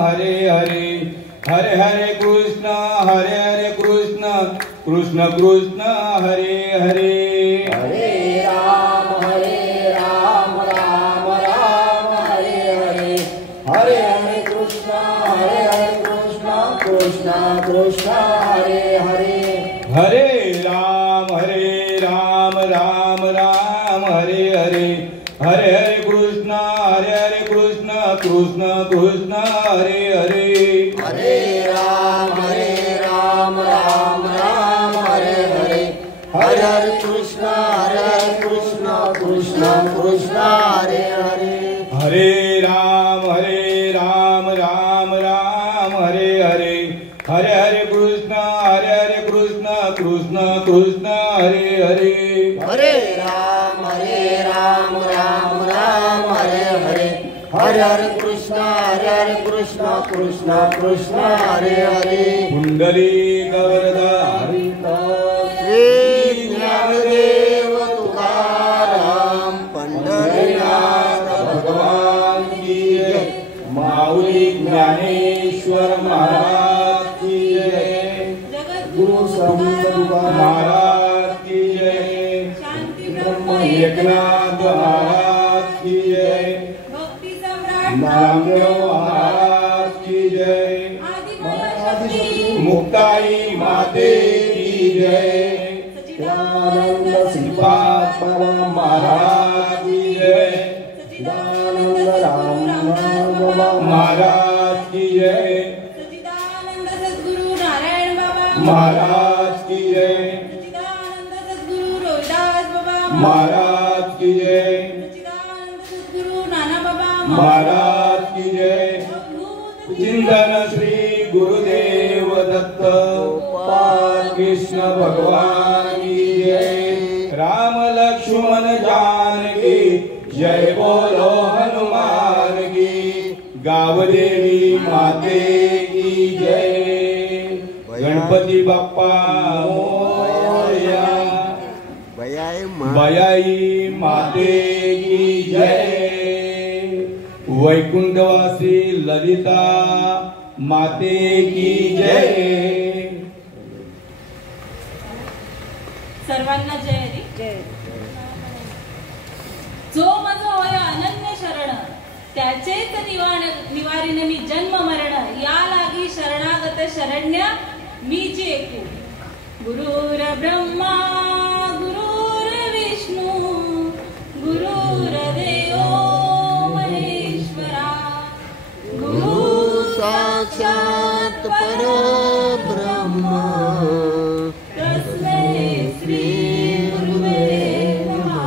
हरे हरे हरे हरे कृष्ण कृष्ण कृष्ण हरे हरे हरे राम राम राम हरे हरे हरे हरे कृष्ण कृष्ण कृष्ण हरे हरे हरे राम राम राम हरे हरे हरे हरे कृष्ण कृष्ण कृष्ण हरे हरे हरे राम राम राम हरे हरे हरे हरे कृष्ण कृष्ण कृष्ण हरे हरे हरे राम राम राम हरे हरे हरे हरे कृष्ण कृष्ण कृष्ण हरे हरे हरे राम राम राम हरे हरे हरे हरे कृष्ण कृष्ण कृष्ण हरे हरे कुंडली गवरधारी श्री ज्ञानदेव तुकाराम पंढरीनाथ भगवान की जय माऊली ज्ञानेश्वर महाराज की जय गुरु संत महाराज की जय ब्रह्म एकनाथ महाराज की जय नामदेव महाराज की जय मुक्ताई माते की जय सच्चिदानंद श्रीपाद बाबा महाराज की जय सच्चिदानंद राम महाराज की जय सच्चिदानंद सद्गुरु नारायण बाबा महाराज की जय सच्चिदानंद सद्गुरु रोहिदास बाबा महाराज की जय सच्चिदानंद सद्गुरु नाना बाबा महाराज की जय चिंतन श्री गुरुदेव दत्त कृष्ण भगवान की जय राम लक्ष्मण जानकी जय बोलो हनुमान की गावदेवी माते की जय गणपती बाप्पा मोरया बयाई माते की जय वैकुंठवासी ललिता माते की जय सर्वांना जय हरी जो मज होय अनन्य शरण त्याचेच निवारीन मी जन्म मरण या लागी शरणागत शरण्य मीची एकू गुरुर ब्रह्मा गुरुर विष्णू गुरुर्देव महेश्वरा गुरु साक्षात परब्रह्म तस्मै श्री गुरुवे नमः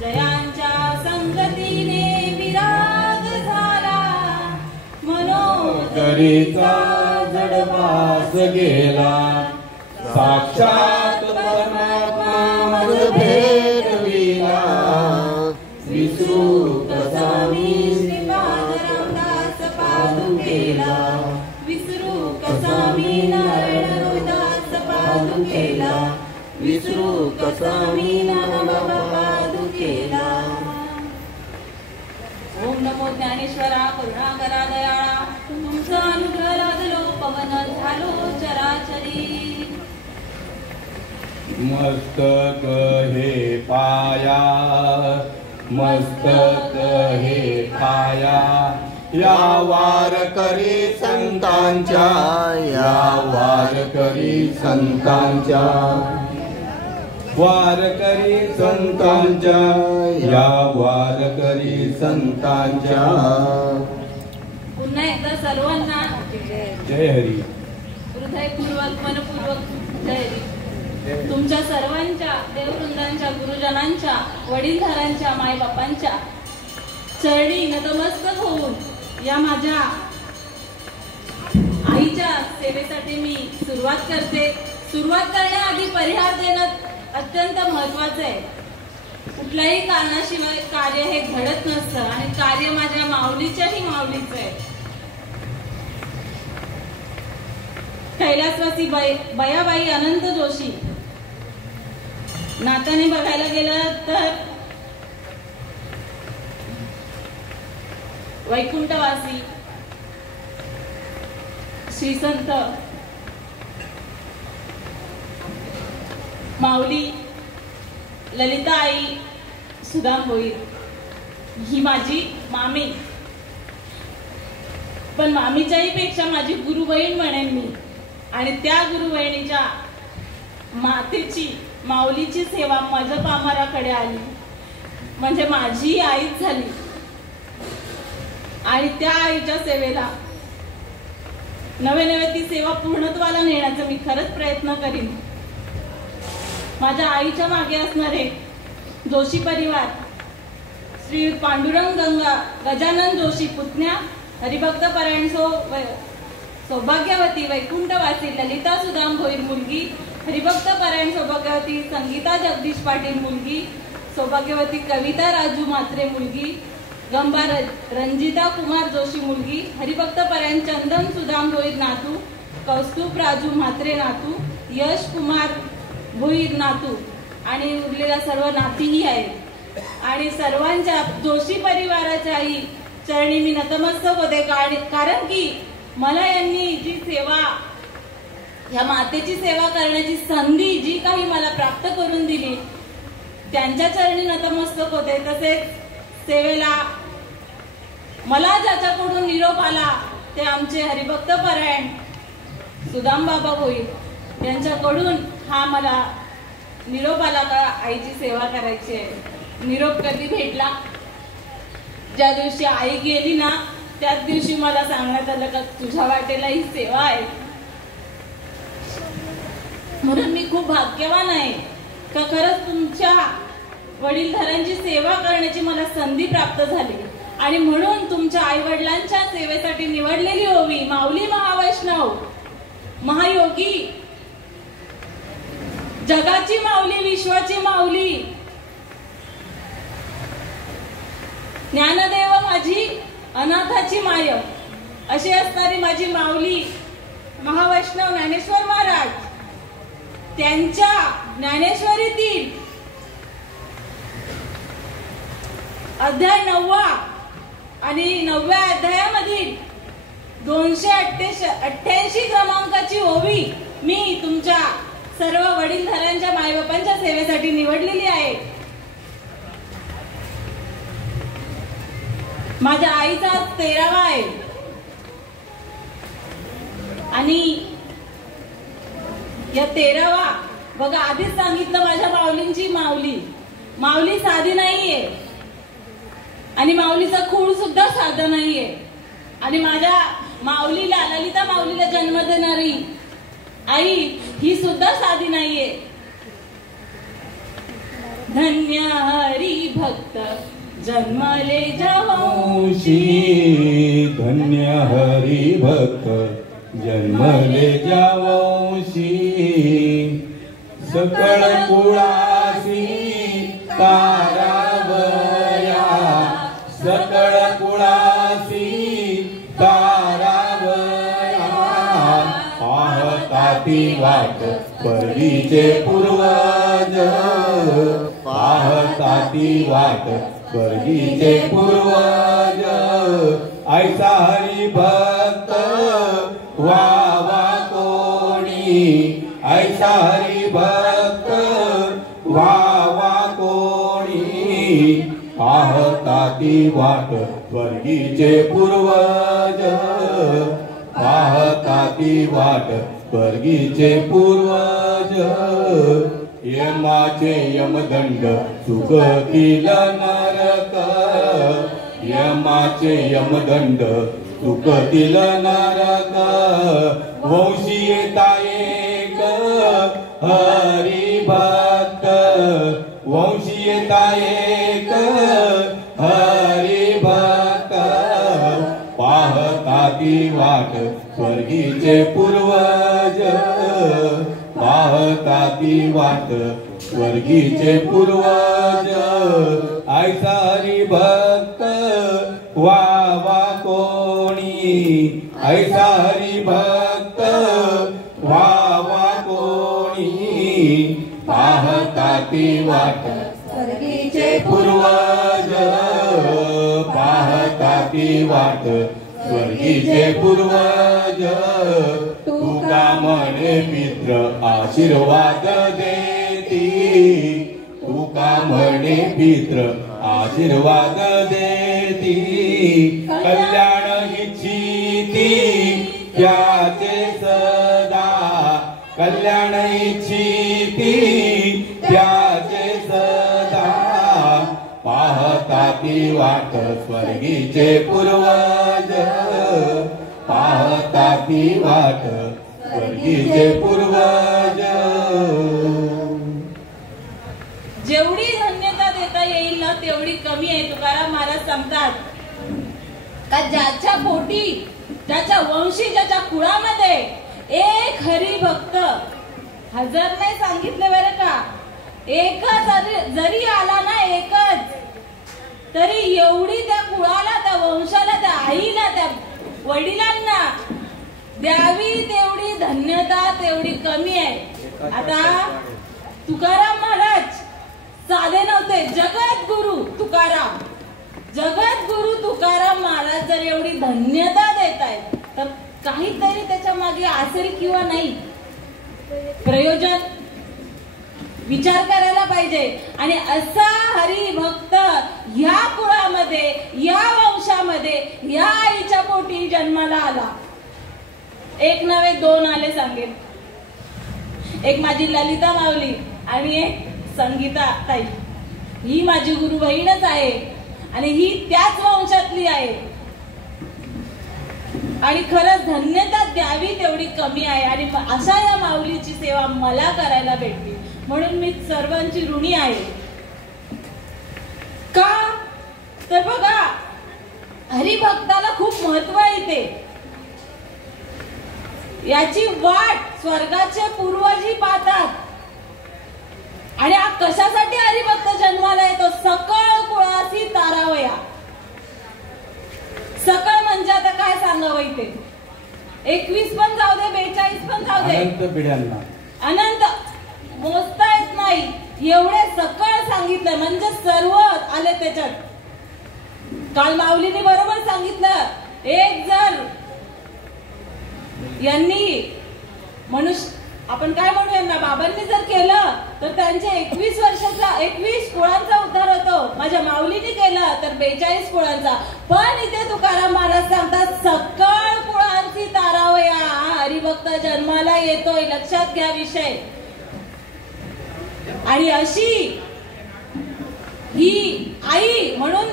जयांच्या संगतीने विराग झाला मनोदरीचा जडवास गेला साक्षात परमात्मा मज भेटविला विसरू कसा मी श्रीपाद रामदास पादुकेला विसरू कसा मी नारायण रोहिदास पादुकेला विसरू कसा मी नामबाबा पादुकेला ओम नमो ज्ञानेश्वरा करुणाकरा दयाळा तुमचा अनुग्रह लादलो पवन झालो चराचरी मस्तक हे पाया मस्तक हे पाया या वारकरी संतांच्या या वारकरी संतांच्या वारकरी संतांच्या या वारकरी संतांच्या पुन्हा एकदा सर्वांना जय हरी हृदयपूर्वक मनपूर्वक जय हरी. तुमच्या सर्वांच्या देववृंदांच्या गुरुजनांच्या वडीलधारांच्या मायबापांच्या चरणी नतमस्तक होऊन या माझ्या आईच्या सेवेसाठी मी सुरुवात करते. सुरुवात करण्याआधी परिहार देणं अत्यंत महत्वाचं आहे. कुठल्याही कारणाशिवाय कार्य हे घडत नसतं आणि कार्य माझ्या माऊलीच्याही माऊलीचं आहे. कैलासवासी बयाबाई अनंत जोशी नात्याने बघायला गेलं तर वैकुंठवासी श्री संत माऊली ललिता आई सुदाम भोईर ही माझी मामी, पण मामीच्याही पेक्षा माझी गुरुबहीण म्हणेन मी. आणि त्या गुरुबहिणीच्या मातेची माऊलीची सेवा माझ्या पामाराकडे आली म्हणजे माझी आईच झाली. आणि त्या आईच्या सेवेला नवे नवे ती सेवा पूर्णत्वाला नेण्याचा मी खरंच प्रयत्न करीन. माझ्या आईच्या मागे असणारे जोशी परिवार, श्री पांडुरंग गंगा गजानन जोशी पुतण्या, हरिभक्त परायण सौभाग्यवती वैकुंठवासी ललिता सुदाम भोईर मुलगी, हरिभक्त परायण सौभाग्यवती संगीता जगदीश पाटील मुलगी, सौभाग्यवती कविता राजू म्हात्रे मुलगी, गंबा रंजिता कुमार जोशी मुलगी, हरिभक्त परायण चंदन सुदाम भोईर नातू, कौस्तुभ राजू म्हात्रे नातू, यश कुमार भोईर नातू आणि उरलेल्या सर्व नातीही आहेत. आणि सर्वांच्या जोशी परिवाराच्याही चरणी मी नतमस्तक होते. कारण की मला यांनी जी सेवा, या मातेची सेवा करण्याची संधी जी काही मला प्राप्त करून दिली त्यांच्या चरणी नतमस्तक होते. तसेच सेवेला मला ज्याच्याकडून निरोप आला ते आमचे हरिभक्त परायण सुदाम बाबा भोईर यांच्याकडून हा मला निरोप आला का आईची सेवा करायची आहे. निरोप कधी भेटला, ज्या दिवशी आई गेली ना त्याच दिवशी मला सांगण्यात आलं का तुझ्या वाटेला ही सेवा आहे. म्हणून मी खूप भाग्यवान आहे का खरंच तुमच्या वडीलधाऱ्यांची सेवा करण्याची मला संधी प्राप्त झाली. आणि म्हणून तुमच्या आई वडिलांच्या सेवेसाठी निवडलेली ओवी माऊली महावैष्णव महायोगी, जगाची माऊली, विश्वाची माऊली, ज्ञानदेव माझी अनाथाची माय अशी असणारी माझी माऊली महावैष्णव ज्ञानेश्वर महाराज, त्यांच्या ज्ञानेश्वरीतील अध्याय 9 आणि 9व्या अध्यायामधील 288 क्रमांकाची ओवी मी तुमच्या सर्व वडीलधाऱ्यांच्या मायबापांच्या सेवेसाठी निवडलेली आहे. माझ्या आईचा 13वा आहे आणि या 13वा बघा आधीच सांगितलं माझ्या माऊलींची माऊली साधी नाहीये आणि माऊलीचा खूळ सुद्धा साधा नाहीये. आणि माझ्या माऊलीला ललिता माऊलीला जन्म देणारी आई ही सुद्धा साधी नाहीये. धन्य हरी भक्त जन्मले जावंशी, धन्य हरी भक्त जन्मले जावंशी, सकळ कुळासी तारावया, सकळ कुळासी तारावया, पाहताती वाट परवीचे पूर्वज, पाहताती वाट परवीचे पूर्वज, ऐसा हरी भक्त वावा कोणी, ऐसा हरी भक्त वावा कोणी, पाहताती वाट स्वर्गीचे पूर्वज, पाहताती वाट स्वर्गीचे पूर्वज, यमाचे यमदंड सुखतील नरक, यमाचे यमदंड सुखतील नरक, वंशी येता एक हरी भक्त, वंशी येता एक हरी भक्त, पाहताती वाट स्वर्गीचे पूर्वज, पाहताती वाट स्वर्गीचे पूर्वज, ऐसा हरी भक्त वावा कोणी, ऐसा हरी भक्त वावा कोणी, पाहताती वाट स्वर्गीचे पूर्वज, पाहताती वाट स्वर्गीचे पूर्वज तुका म्हणे मित्र आशीर्वाद देती, तुका म्हणे मित्र आशीर्वाद देती, कल्याण इच्छिती त्याचे सदा, कल्याण इच्छिती त्याचे सदा, पाहता ती वाट स्वर्गीचे पूर्वज, पाहता ती वाट स्वर्गीचे पूर्वज. जेवढी धन्यता देता येईल ना तेवढी कमी आहे. तुकाराम महाराज सांगतात का ज्याच्या पोटी, ज्याच्या वंशी, ज्याच्या कुळामध्ये एक हरिभक्त, हजार नाही सांगितले बरं का, एकच जरी आला ना एकच, तरी एवढी त्या कुळाला, त्या वंशाला, त्या आईला, त्या वडिलांना द्यावी तेवढी धन्यता तेवढी कमी आहे. आता तुकाराम महाराज साधे नव्हते, जगद्गुरु तुकाराम, जगद्गुरु तुकाराम महाराज जर एवढी धन्यता देत आहेत तर काहीतरी त्याच्या मागे असेल किंवा नाही, प्रयोजन विचार करायला पाहिजे. आणि असा हरिभक्त या कुळामध्ये, या वंशामध्ये, या आईच्या पोटी जन्माला आला. एक नव्हे दोन आले सांगेल. एक माझी ललिता माऊली आणि एक संगीता ताई, ही माझी गुरु बहीणच आहे आणि ही त्याच वंशातली आहे. आणि खरंच धन्यता द्यावी तेवढी कमी आहे. आणि अशा या माऊलीची सेवा मला करायला भेटली म्हणून मी सर्वांची ऋणी आहे. का तर बघा, हरिभक्ताला खूप महत्व येते. याची वाट स्वर्गाचे पूर्वजी पाहतात. आणि हा कशासाठी हरिभक्त जन्माला येतो? सकळ कुळासी तारावया. सकळ म्हणजे आता काय सांगावं इथे, 21 पण जाऊ दे, 42 पण जाऊ दे, अनंत पिढ्यांना, अनंत मोजता येत नाही एवढे सकळ सांगितलं, म्हणजे सर्व आले त्याच्यात. काल माऊलीने बरोबर सांगितलं, एक जर यांनी मनुष्य, आपण काय म्हणू यांना, बाबांनी जर केलं तर त्यांचे 21 वर्षाचा 21 कुळांचा उद्धार होतो. माझ्या माऊलीने केलं तर 42 कुळांचा. पण इथे तुकाराम महाराज सांगतात सकळ कुळांची तारावया. हरिभक्त जन्माला येतोय, लक्षात घ्या विषय. आणि अशी ही आई म्हणून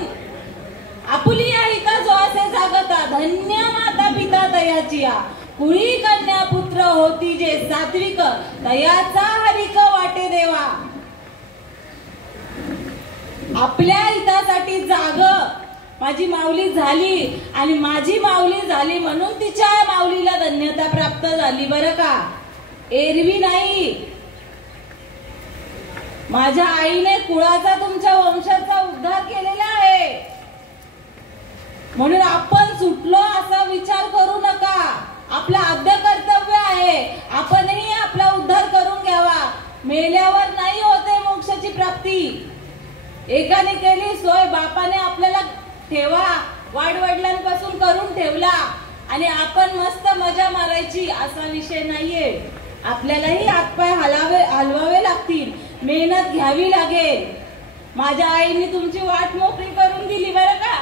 आपुली आईता जो असे जागता, धन्य माता पिता तयाची कुळी कन्या पुत्र होती जे सात्विक, तयाचा हरिक वाटे देवा. आपल्या हितासाठी जाग माझी माऊली झाली आणि माझी माऊली झाली म्हणून तिच्या माऊलीला धन्यता प्राप्त झाली बरं का, एरवी नाही. माझ्या आईने कुळाचा, तुमच्या वंशाचा उद्धार केलेला आहे. म्हणून आपण सुटलो असा विचार करू नका. आपलं आद्य कर्तव्य आहे, आपणही आपला उद्धार करून घ्यावा. मेल्यावर नाही होते मोक्षाची प्राप्ती. एकाने केली सोय, बापाने आपल्याला ठेवा, वाडवडिलांपासून करून ठेवला आणि आपण मस्त मजा मारायची असा विषय नाहीये. आपल्यालाही हातपाय हलवावे लागतील, मेहनत घ्यावी लागेल. माझ्या आईने तुमची वाट मोकळी करून दिली बरं का.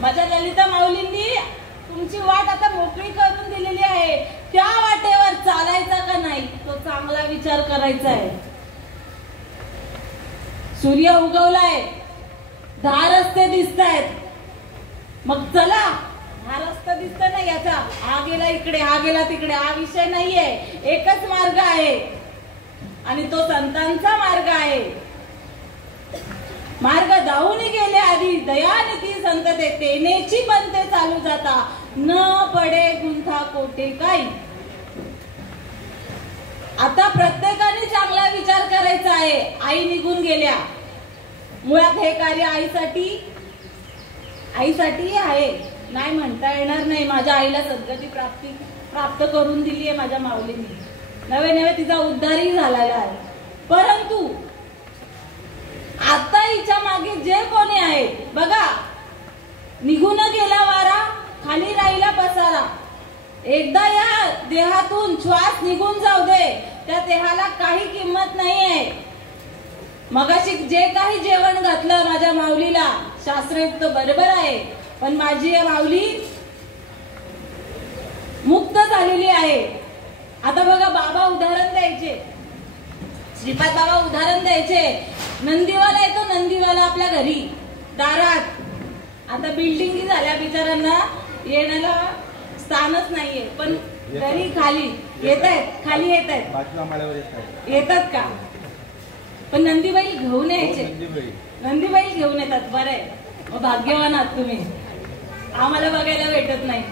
माझ्या ललिता माऊलींनी तुमची वाट आता मोकळी करून दिलेली आहे. त्या वाटेवर चालायचा का नाही तो चांगला विचार करायचा आहे. सूर्य उगवलाय, 10 रस्ते दिसतायत, मग चला. हा रस्ता दिसतो ना, याचा हा गेला इकडे, हा गेला तिकडे, हा विषय नाहीये. एकच मार्ग आहे आणि तो संतांचा मार्ग आहे. मार्ग धावून गेले आधी, दयानिधी संत ते तेनेची बनते चालू जाता, न पडे गुंथा कोठे काही. आता प्रत्येकाने चांगला विचार करायचा आहे. आई निघून गेल्या, मुळात हे कार्य आईसाठी आहे, नाही म्हणता येणार नाही. माझ्या आईला सद्गती प्राप्त करून दिली आहे माझ्या माऊलीने, नवे नवे तिचा उद्धारही झालेला आहे. परंतु आता हिच्या मागे जे कोणी आहे बघा, निघून गेला वारा एकदा या देहातून श्वास निघून जाऊ दे, त्या देहाला काही किंमत नाहीये. मगाशी जे काही जेवण घातलं माझ्या माऊलीला शास्त्रयुक्त बरोबर आहे, पण माझी माऊली मुक्त झालेली आहे. आता बघा, बाबा उदाहरण द्यायचे, श्रीपाद बाबा उदाहरण द्यायचे. नंदीवाला येतो, नंदीवाला आपल्या घरी दारात. आता बिल्डिंग झाल्या, बिचारांना येण्याला स्थानच नाहीये, पण घरी खाली येत आहेत, खाली येत आहेत, येतात का? पण नंदीबाई घेऊन यायचे, नंदीबाई घेऊन येतात. बरं आहे, मग भाग्यवान आहात तुम्ही, आम्हाला बघायला भेटत नाही.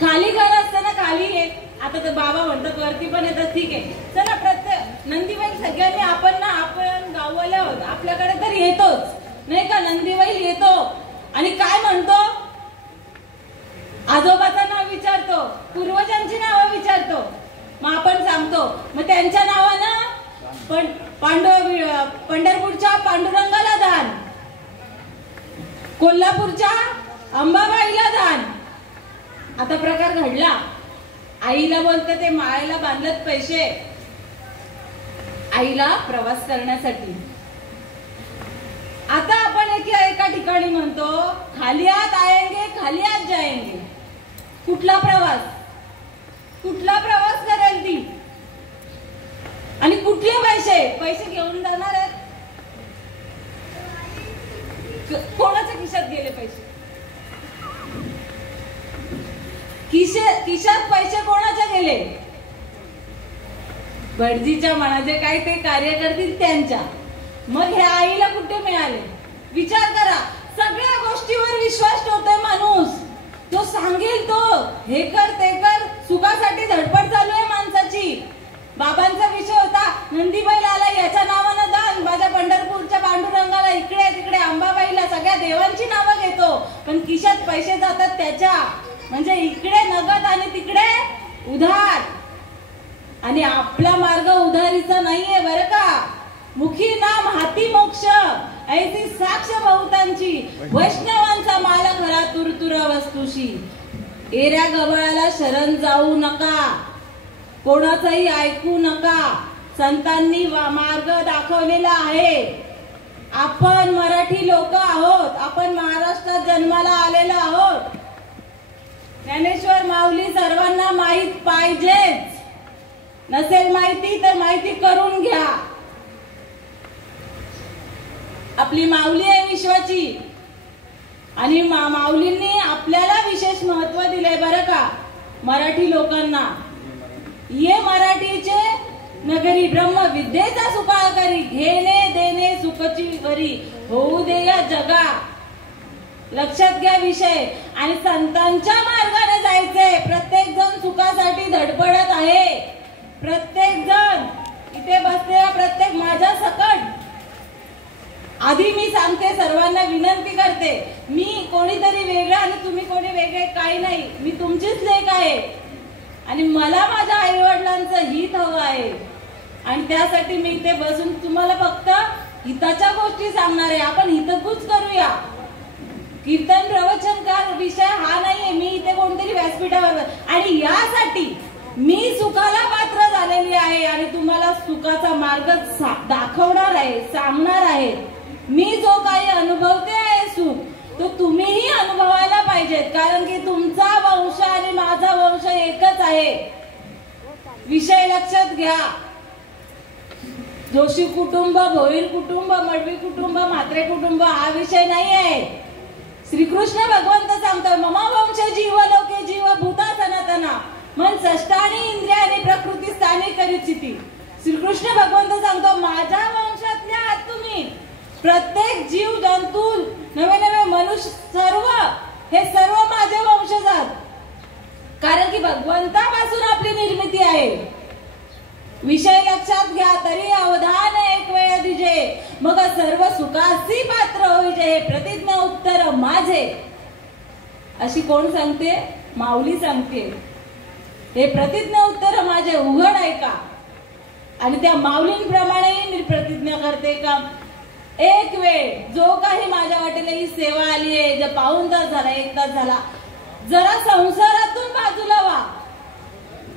खाली घर असतं ना, खाली येत. आता तर बाबा म्हणतात वरती पण येतात, ठीक आहे, चला. प्रत्येक नंदीबाई सगळ्यांनी आपण गाववाले आहोत, आपल्याकडे तर येतोच नाही का? नंदीबाई येतो आणि काय म्हणतो? आजोबाचं नाव विचारतो, पूर्वजांची नावं विचारतो. मग आपण सांगतो, मग त्यांच्या नावानं पंढरपूरच्या पांडुरंगाला दान, कोल्हापूरच्या अंबाबाईला दान. आता प्रकार घडला, आईला बोलते ते माळेला बांधत पैसे आईला प्रवास करण्यासाठी. आता आपण एका ठिकाणी म्हणतो, खाली हात आएंगे, खाली हात जाएंगे. कुठला प्रवास, कुठला प्रवास करेल ती? आणि कुठले पैसे घेऊन जाणार आहेत? कोणाच्या खिशात गेले पैसे? खिशात पैसे कोणाच्या गेले? भटजीच्या मनाचे काय ते कार्य करतील त्यांच्या. मग हे आईला कुठे मिळाले? विचार करा. सगळ्या गोष्टीवर विश्वास ठेवतोय माणूस, तो सांगेल तो हे कर ते कर. सुखासाठी धडपड चालू आहे माणसाची. बाबांचा विषय होता, नंदीबाईला आला याच्या नावानं दान, माझ्या पंढरपूरच्या पांडुरंगाला, इकडे तिकडे अंबाबाईला, सगळ्या देवांची नावं घेतो, पण खिशात पैसे जातात त्याच्या. म्हणजे इकडे नगद आणि तिकडे उधार. आणि आपला मार्ग उधारीचा नाहीये बरं का. मुखी नाम हाती मोक्ष, ऐसी साक्ष बहुतांची. वैष्णवांचा माल खरा तुरतुर वस्तुशी. एऱ्या गवळाला शरण जाऊ नका, कोणाचंही ऐकू नका. संतांनी मार्ग दाखवलेला आहे. आपण मराठी लोक आहोत, आपण महाराष्ट्रात जन्माला आलेलो आहोत. ज्ञानेश्वर माऊली सर्वांना माहित पाहिजेच. नसेल माहिती तर माहिती करून घ्या. आपली माऊली आहे विश्वाची, आणि माऊलींनी आपल्याला विशेष महत्व दिलंय बरं का. मराठी लोकांना, ये मराठीचे नगरी, ब्रह्म विद्येचा सुकाळ करी, घेणे देणे सुखची वरी, होऊ दे या जगा. लक्षात घ्या विषय. आणि संतांच्या मार्गाने जायचंय. प्रत्येक जण सुखासाठी धडपडत आहे. प्रत्येक जण इथे बसलेला प्रत्येक माझ्या सकट. आधी मी सांगते, सर्वांना विनंती करते, मी कोणीतरी वेगळं आणि तुम्ही कोणी वेगळे काही नाही. मी तुमचीच लेक आहे आणि मला माझ्या आई वडिलांचं हित हवं आहे. आणि त्यासाठी मी इथे बसून तुम्हाला फक्त हिताच्या गोष्टी सांगणार आहे. आपण हितगुज करूया. कीर्तन प्रवचनकार विषय हा नाहीये. मी इथे कोणतरी व्यासपीठावर, आणि यासाठी मी सुखाला पात्र झालेली आहे आणि तुम्हाला सुखाचा मार्ग दाखवणार आहे, सांगणार आहे. मी जो काही अनुभवते आहे सुख, तो तुम्हीही अनुभवायला पाहिजेत. कारण की तुमचा वंश आणि माझा वंश एकच आहे. विषय लक्षात घ्या. जोशी कुटुंब, भोईर कुटुंब, मडवी कुटुंब, म्हात्रे कुटुंब हा विषय नाही आहे. श्रीकृष्ण भगवंत सांगतो, ममा वंश जीव लोके जीव भूता सनातना, मन षष्ठानी इंद्रियानी प्रकृती स्थानी करिचिती. श्रीकृष्ण भगवंत सांगतो, माझ्या वंशातल्या आहात तुम्ही. प्रत्येक जीव जंतू, नवे नवे मनुष्य, हे सर्व माझे वंशज आहेत. कारण की भगवंतापासून आपली निर्मिती आहे. विषय लक्षात घ्या. तरी अवधान एक वेळ दिजे, मग सर्व सुखासी पात्र होईजे, हे प्रतिज्ञा उत्तर माझे. अशी कोण सांगते? माऊली सांगते. हे प्रतिज्ञा उत्तर माझे उघड ऐका. आणि त्या माऊलींप्रमाणे मी प्रतिज्ञा करते का एक वेळ जो काही माझ्या वाटेला ही सेवा आली आहे, जे पाऊण तास झाला, 1 तास झाला, जरा संसारातून बाजूला व्हा.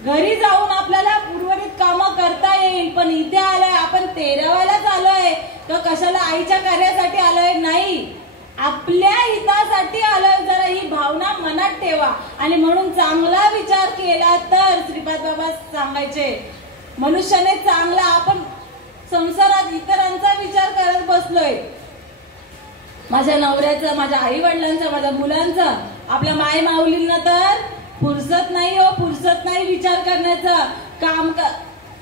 घरी जाऊन आपल्याला उर्वरित कामं करता येईल, पण इथे आलोय आपण तेरावायलाच आलोय तर कशाला आईच्या कार्यासाठी आलोय नाही, आपल्या हितासाठी आलोय. जरा ही भावना मनात ठेवा. आणि म्हणून चांगला विचार केला तर श्रीपाद बाबा सांगायचे मनुष्याने चांगला, आपण संसारात इतरांचा विचार करत बसलोय, माझ्या नवऱ्याचा, माझ्या आई वडिलांचा, माझ्या मुलांचा, आपल्या माय माऊलींना तर फुरसत नाही हो, फुरसत नाही विचार करण्याचं. काम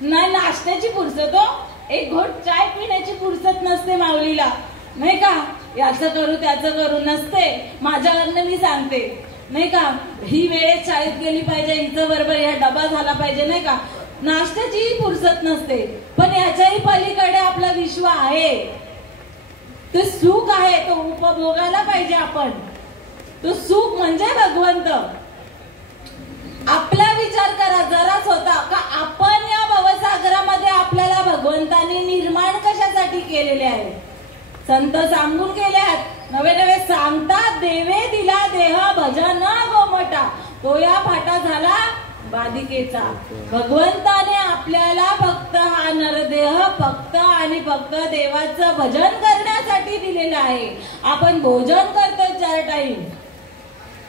नाही, नाश्त्याची फुरसत हो, एक घोट चाय पिण्याची फुरसत नसते माऊलीला, नाही का. याचं करू त्याचं करू नसते. माझ्याकडनं मी सांगते, नाही का, ही वेळेत शाळेत गेली पाहिजे, हिचं बरोबर ह्या डबा झाला पाहिजे, नाही का. नाश्त्याचीही फुरसत नसते. पण याच्याही पलीकडे आपला विश्व आहे, ते सुख आहे, तो उपभोगायला पाहिजे आपण. तो सुख म्हणजे भगवंत. आपला विचार करा जरा स्वतः, का आपण या भवसागरामध्ये आपल्याला भगवंतांनी निर्माण कशासाठी केलेले आहे. संत सांगून गेल्यात, नवे नवे सांगतात, देवे दिला देह भजन गोमटा, तो या फाटा झाला बाधिकेचा. भगवंताने आपल्याला फक्त हा नरदेह फक्त आणि फक्त देवाचं भजन करण्यासाठी दिलेलं आहे. आपण भोजन करतो 4 टाइम.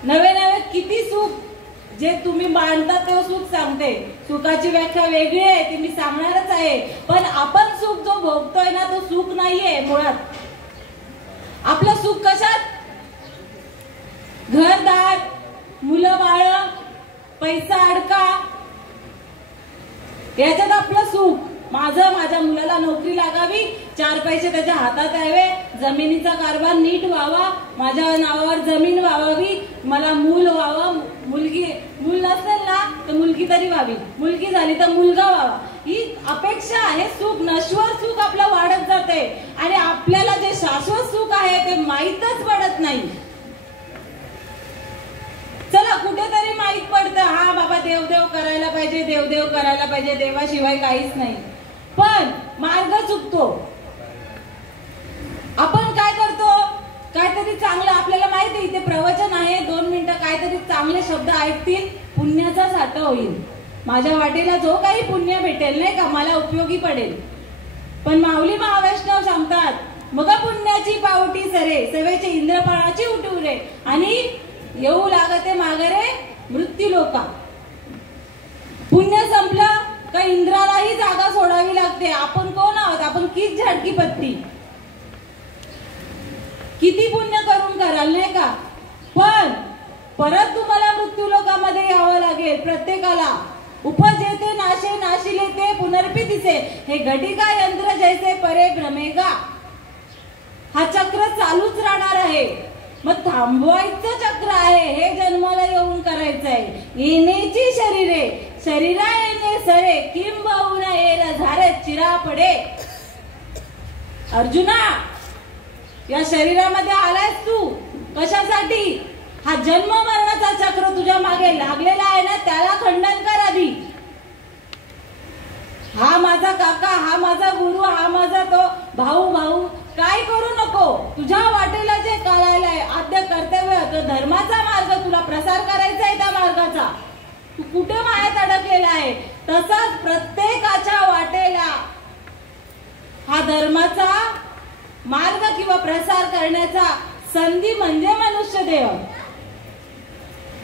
नवे नवे किती सुख जे तुम्ही मांडता ते सुख सांगते. सुखाची व्याख्या वेगळी आहे, ती मी सांगणारच आहे. पण आपण सुख जो भोगतोय ना तो सुख नाहीये मुळात. आपलं सुख कशात, घरदार, मुलं बाळ, पैसा अडका, याच्यात आपलं सुख. माझ्या मुलाला नोकरी लागावी, 4 पैसे त्याच्या हातात यावे, जमिनीचा कारभार नीट व्हावा, माझ्या नावावर जमीन व्हावी, मला मूल व्हावं, मूल नसेल ना तर मुलगी तरी व्हावी, मुलगी झाली तर मुलगा व्हावा, ही अपेक्षा आहे. सुख, नश्वर सुख आपलं वाढत जाते आणि आपल्याला जे शाश्वत सुख आहे ते माहीतच पडत नाही. चला कुठेतरी माहित पडतं, हा बाबा देवदेव करायला पाहिजे, देवदेव करायला पाहिजे, देवाशिवाय काहीच नाही. पण मार्ग चुकतो. आपण काय करतो, काहीतरी चांगलं, आपल्याला माहिती इथे प्रवचन आहे, 2 मिनिटं काहीतरी चांगले शब्द ऐकतील, पुण्याचा साठा होईल, माझ्या वाटेला जो काही पुण्य भेटेल, नाही का, मला उपयोगी पडेल. पण माऊली महावैष्णव सांगतात, मग पुण्याची पावटी सरे, सेवेचे इंद्रपाळाची उठुरे, आणि येऊ लागते मागरे मृत्यू लोका. पुण्य संपलं का इंद्रालाही जागा सोडावी लागते. आपण कोण आहोत, आपण किती झाडकी पत्ती, किती पुण्य करून कराल, नाही का. पण परत तुम्हाला मृत्यू लोकामध्ये यावं लागेल प्रत्येकाला. उपजेते नाशे नाशिले ते पुनर्पी दिसे, हे घटिका यंत्र जैसे परे भ्रमेगा. हा चक्र चालूच राहणार आहे. मग थांबवायचं चक्र आहे, हे जन्माला येऊन करायचंय. येण्याची शरीरे, शरीरा येणे सरे, किंबहुना येरा झारे चिरा पडे. अर्जुना, या शरीरामध्ये आलायस तू कशासाठी. हा जन्म मरणाचा चक्र तुझ्या मागे लागलेला आहे ना, त्याला खंडन कर आधी. हा माझा काका, हा माझा गुरु, हा माझा तो भाऊ काय करू नको. तुझ्या वाटेला जे करायला आहे आद्य कर्तव्य, तो धर्माचा मार्ग, तुला प्रसार करायचा आहे त्या मार्गाचा, तू कुठे मायात अडकलेला आहे. तसाच प्रत्येकाच्या वाटेला हा धर्माचा मार्ग किंवा प्रसार करण्याचा संधी म्हणजे मनुष्य देह.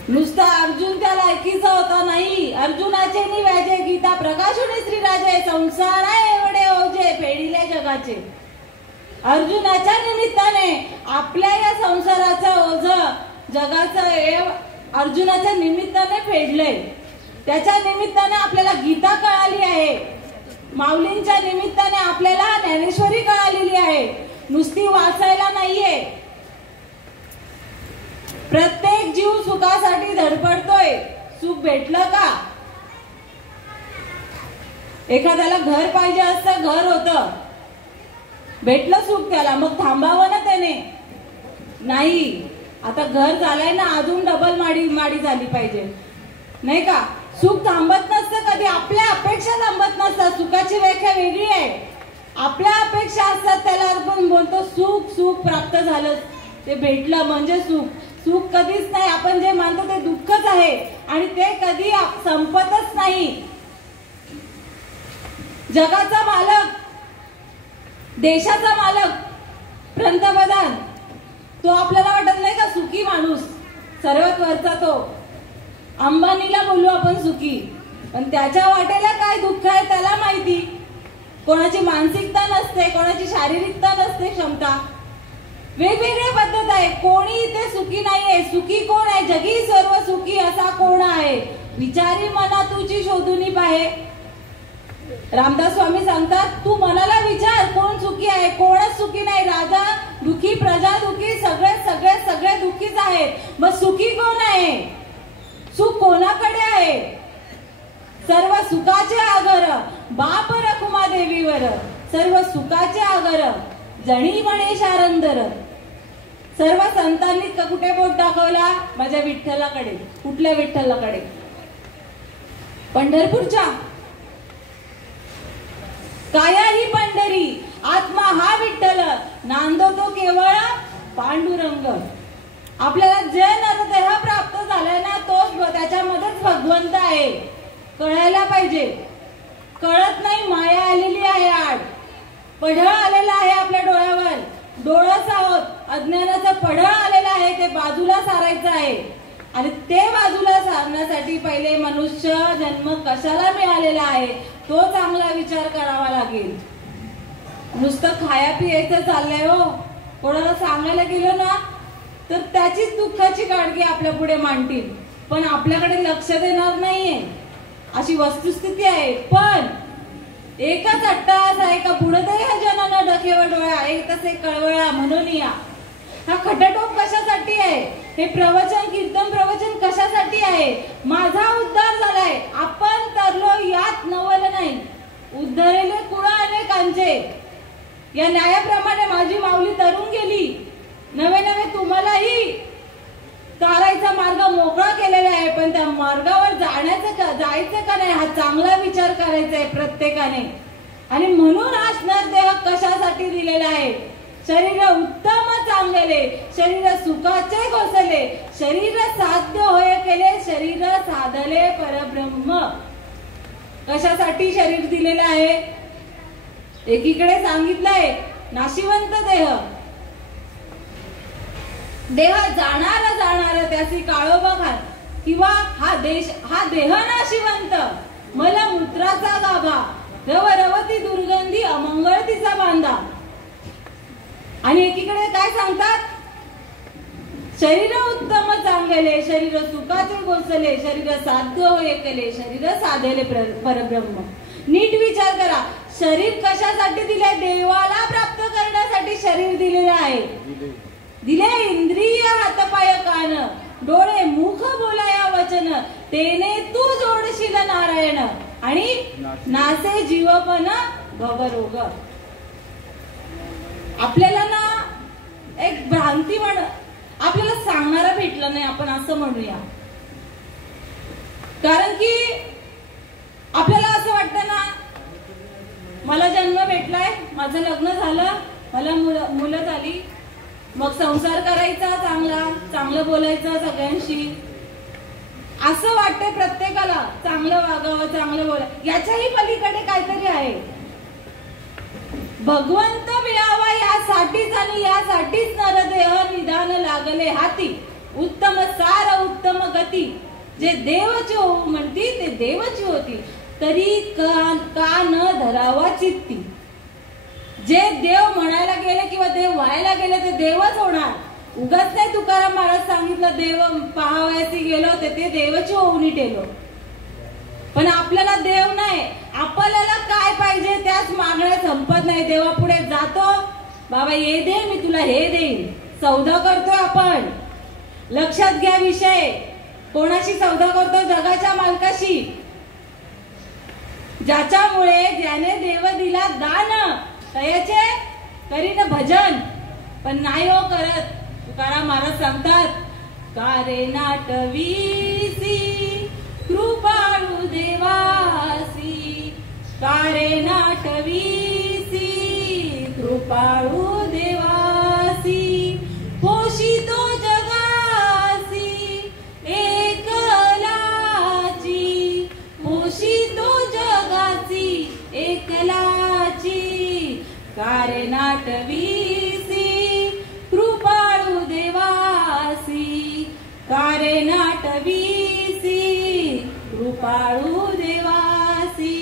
नुसता अर्जुन त्या लायकीचा होता नाही. अर्जुनाचे निव्याजे गीता प्रकाशुनी श्रीराजे, संसारा एवढे ओझे फेडिले जगाचे. अर्जुनाच्या निमित्ताने आपल्या या संसाराचा ओझ जगाचं अर्जुनाच्या निमित्ताने फेडलंय. त्याच्या निमित्ताने आपल्याला गीता कळाली आहे, माऊलींच्या निमित्ताने आपल्याला ज्ञानेश्वरी कळालेली आहे. नुसती वाचायला नाहीये. प्रत्येक जीव सुखासाठी धडपडतोय. सुख भेटलं का. एखाद्याला घर पाहिजे असतं, घर होतं, भेटलं सुख त्याला, मग थांबावं ना त्याने. नाही, आता घर झालंय ना, अजून डबल माडी झाली पाहिजे, नाही का. सुख थांबत नसतं कधी, आपल्या अपेक्षा थांबत नसतात. सुखाची व्याख्या वेगळी आहे. आपल्या अपेक्षा असतात, त्याला आपण बोलतो सुख. सुख प्राप्त झालं, ते भेटलं म्हणजे सुख. सुख कधीच नाही. आपण जे मानतो ते दुःखच आहे आणि ते कधी संपतच नाही. जगाचा मालक, देशाचा मालक, पंतप्रधान, तो आपल्याला वाटत नाही का सुखी माणूस, सर्वात वरचा तो. अंबानीला बोलू आपण सुखी, पण त्याच्या वाटेला काय दुःख आहे त्याला माहिती. कोणाची मानसिकता नसते, कोणाची शारीरिकता नसते, क्षमता वेगवेगळी पद्धत आहे. कोणी इथे सुखी नाहीये. सुखी कोण आहे? जगी सर्व सुखी असा कोण आहे? विचारी मना तुझी शोधून पाहे. रामदास स्वामी सांगतात, तू मनाला विचार कोण सुखी आहे, कोणच सुखी नाही. राजा दुखी, प्रजा दुखी, सगळे सगळे सगळे दुखीच आहेत. मग सुखी कोण आहे? सुख कोणाकडे आहे? सर्व सुखाचे आगर बाप रखुमा देवीवर, सर्व सुखाचे आगर जणी म्हणे शारंदर. सर्व संतांनी कुठे बोट दाखवला? माझ्या विठ्ठलाकडे. कुठल्या विठ्ठलाकडे? पंढरपूरच्या. काया ही पंढरी, आत्मा हा विठ्ठल, नांदो तो केवळ पांडुरंग. आपल्याला जे नरदेह प्राप्त झालाय ना, तोच त्याच्यामध्येच भगवंत आहे. कळायला पाहिजे. कळत नाही. माया आलेली आहे आड, पढळ आलेला आहे आपल्या डोळ्यावर. डोळस आहोत, अज्ञानाचं पढळ आलेलं आहे, ते बाजूला सारायचं आहे. आणि ते बाजूला सारण्यासाठी पहिले मनुष्य जन्म कशाला मिळालेला आहे तो चांगला विचार करावा लागेल. नुसतं खाया पियायचं चाललंय हो. कोणाला सांगायला गेलं ना तर त्याचीच दुःखाची गाडगी आपल्या पुढे मांडतील, पण आपल्याकडे लक्ष देणार नाहीये. अशी वस्तुस्थिती आहे. पण एकच अट्टहास आहे का पुढे या जनानं डोक्यावर डोळा, एक तसे कळवळा म्हणून या. हा खटाटोप कशासाठी आहे? हे प्रवचन, कीर्तन प्रवचन कशासाठी आहे? माझा उद्धार झालाय, आपण तरलो यात नवल नाही, उद्धरेले कुळा अनेकांचे. या न्यायाप्रमाणे माझी माऊली तरून गेली. नवे नवे तुम्हालाही चालायचा मार्ग मोकळा केलेला आहे, पण त्या मार्गावर जायचं का नाही हा चांगला विचार करायचा आहे प्रत्येकाने. आणि म्हणून हा नरदेह कशासाठी दिलेला आहे? शरीर उत्तम चांगले, शरीर सुखाचे घोसले, शरीर साध्य होय केले, शरीर साधले परब्रह्म. कशासाठी शरीर दिलेलं आहे? एकीकडे सांगितलंय नाशिवंत देह, देह जाणार जाणार त्याची काळोबा, किंवा हा देह नाशिवंत, मला मूत्राचा गाभा, रवरवती दुर्गंधी अमंगळ तिचा बांधा. आणि एकीकडे काय सांगतात? शरीर उत्तम चांगले, शरीर सुखाचे गोसले, शरीर साध्य होय केले, शरीर साधले परब्रह्म. नीट विचार करा, शरीर कशासाठी दिले? देवाला प्राप्त करण्यासाठी शरीर दिलेलं आहे. दिले इंद्रिय, हातपाय कान, डोळे, मुख बोलाया वचन, तेने तू जोडशील नारायण, आणि नासे जीवपण भवरोग. आपल्याला ना एक भ्रांती आपल्याला सांगणारा भेटला नाही, आपण असं म्हणूया. कारण की आपल्याला असं वाटतं ना, मला जन्म भेटलाय, माझं लग्न झालं, मला मुलं झाली, मग संसार करायचा, चांगलं बोलायचं सगळ्यांशी, असं वाटतंय प्रत्येकाला. चांगलं वागावं, चांगलं बोलावं. याच्याही पलीकडे काहीतरी आहे. भगवंत मिळावा यासाठीच आणि यासाठीच नरदेह निदान लागले हाती, उत्तम सार उत्तम गती, जे देवची होऊ म्हणती ते देवची होती, तरी का न धरावा चित्ती. जे देव म्हणायला गेले किंवा देव व्हायला गेले ते देवच होणार. उगाच नाही तुकाराम महाराज सांगितलं देव पाहावयासी गेलो ते देवची होऊन टेलो. पण आपल्याला देव नाही, आपल्याला काय पाहिजे त्याच मागण्या संपत नाही. देवापुढे जातो, बाबा ये दे, मी तुला हे देईन. सौदा करतोय आपण. लक्षात घ्या विषय. कोणाशी सौदा करतो? जगाच्या मालकाशी, ज्याच्यामुळे ज्याने देव दिला दान तयाचे करीन भजन, पण नाही हो करत. तुकाराम महाराज सांगतात, कारे नाटवीसी कृपाळू देवासी, कारे नाटवीसी कृपाळू देवासी, पोषितो जगा कार्य नाटवीसी कृपाळू देवासी कार्य नाटवीसी कृपाळू देवासी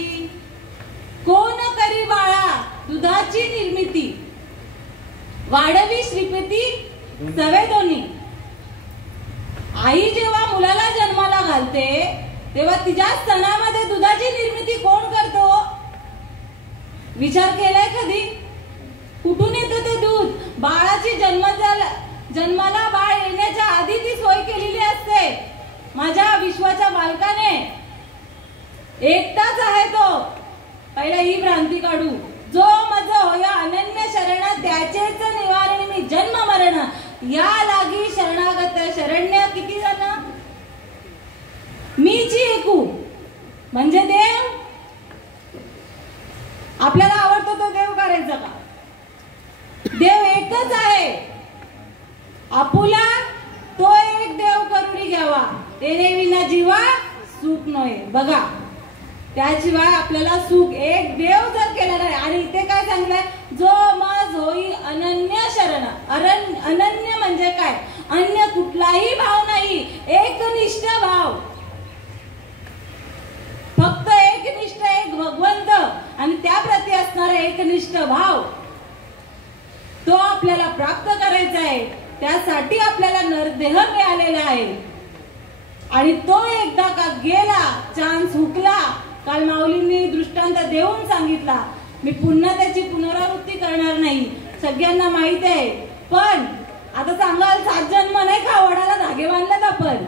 कोण करी बाळा दुधाची निर्मिती वाढवी श्रीपती सवेदोनी आई जेव्हा मुलाला जन्माला घालते तेव्हा तिच्या स्तनामध्ये दुधाची निर्मिती कोण करतो विचार केलाय कधी कुठून येतं ते दूध बाळाची जन्माला बाळ येण्याच्या आधी ती सोय केलेली असते माझ्या विश्वाच्या बालकाने एकटाच आहे तो पहिला ही भ्रांती काढू जो मज होया अनन्य शरण त्याचेच निवारण मी जन्म मरण या लागी शरणागत शरण्य किती जण मीची एकू म्हणजे देव आपल्याला आवडतो तो देव करायचा का देव एकच आहे आपुला तो एक देव करुणी घ्यावा तेने विना जीवा सुख नये बघा त्याशिवाय आपल्याला सुख एक देव जर केला नाही आणि इथे काय सांगलंय जो मज होई अनन्य शरण अनन्य म्हणजे काय अन्य कुठलाही भाव नाही एकनिष्ठ भाव फक्त एकनिष्ठ एक भगवंत आणि त्याप्रती असणारा एकनिष्ठ भाव तो आपल्याला प्राप्त करायचा आहे त्यासाठी आपल्याला नरदेह मिळालेला आहे आणि तो एकदा का गेला चान्स हुकला काल माऊलींनी दृष्टांत देऊन सांगितला मी पुन्हा त्याची पुनरावृत्ती करणार नाही सगळ्यांना माहित आहे पण आता सांगाल 7 जन्म नाही का वडाला धागे बांधलेत आपण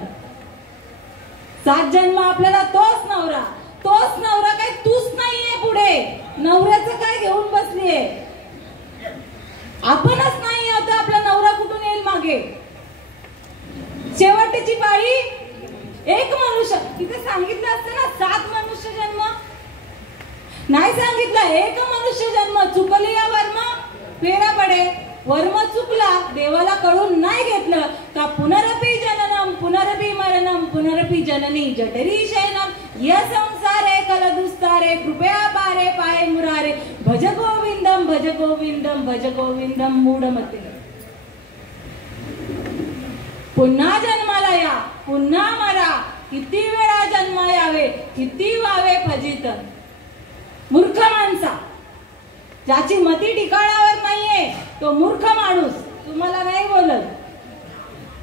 7 जन्म आपल्याला तोच नवरा काय तूच नाहीये पुढे नवऱ्याचं काय घेऊन बसलीये आपणच नाही आता आपला नवरा कुठून येईल मागे शेवटची पाळी एक मनुष्य तिथे सांगितलं असतं ना 7 मनुष्य जन्म नाही सांगितलं एक मनुष्य जन्म चुकली या वर्म फेरा पडे वर्म चुकला देवाला कळून नाही घेतलं का पुनरपी जननम पुनरपी मरणम पुनरपी जननी जठरी शयनम य संसारे कलदुस्तारे कृपया पारे पाये मुरारे भज गोविंदम भज गोविंदम भज गोविंदम मूढमते पुन्हा जन्माला या पुन्हा मरा किती वेळा जन्म यावे किती व्हावे फजित मूर्ख माणसा ज्याची मती ठिकाणावर नाहीये तो मूर्ख माणूस तुम्हाला नाही बोलत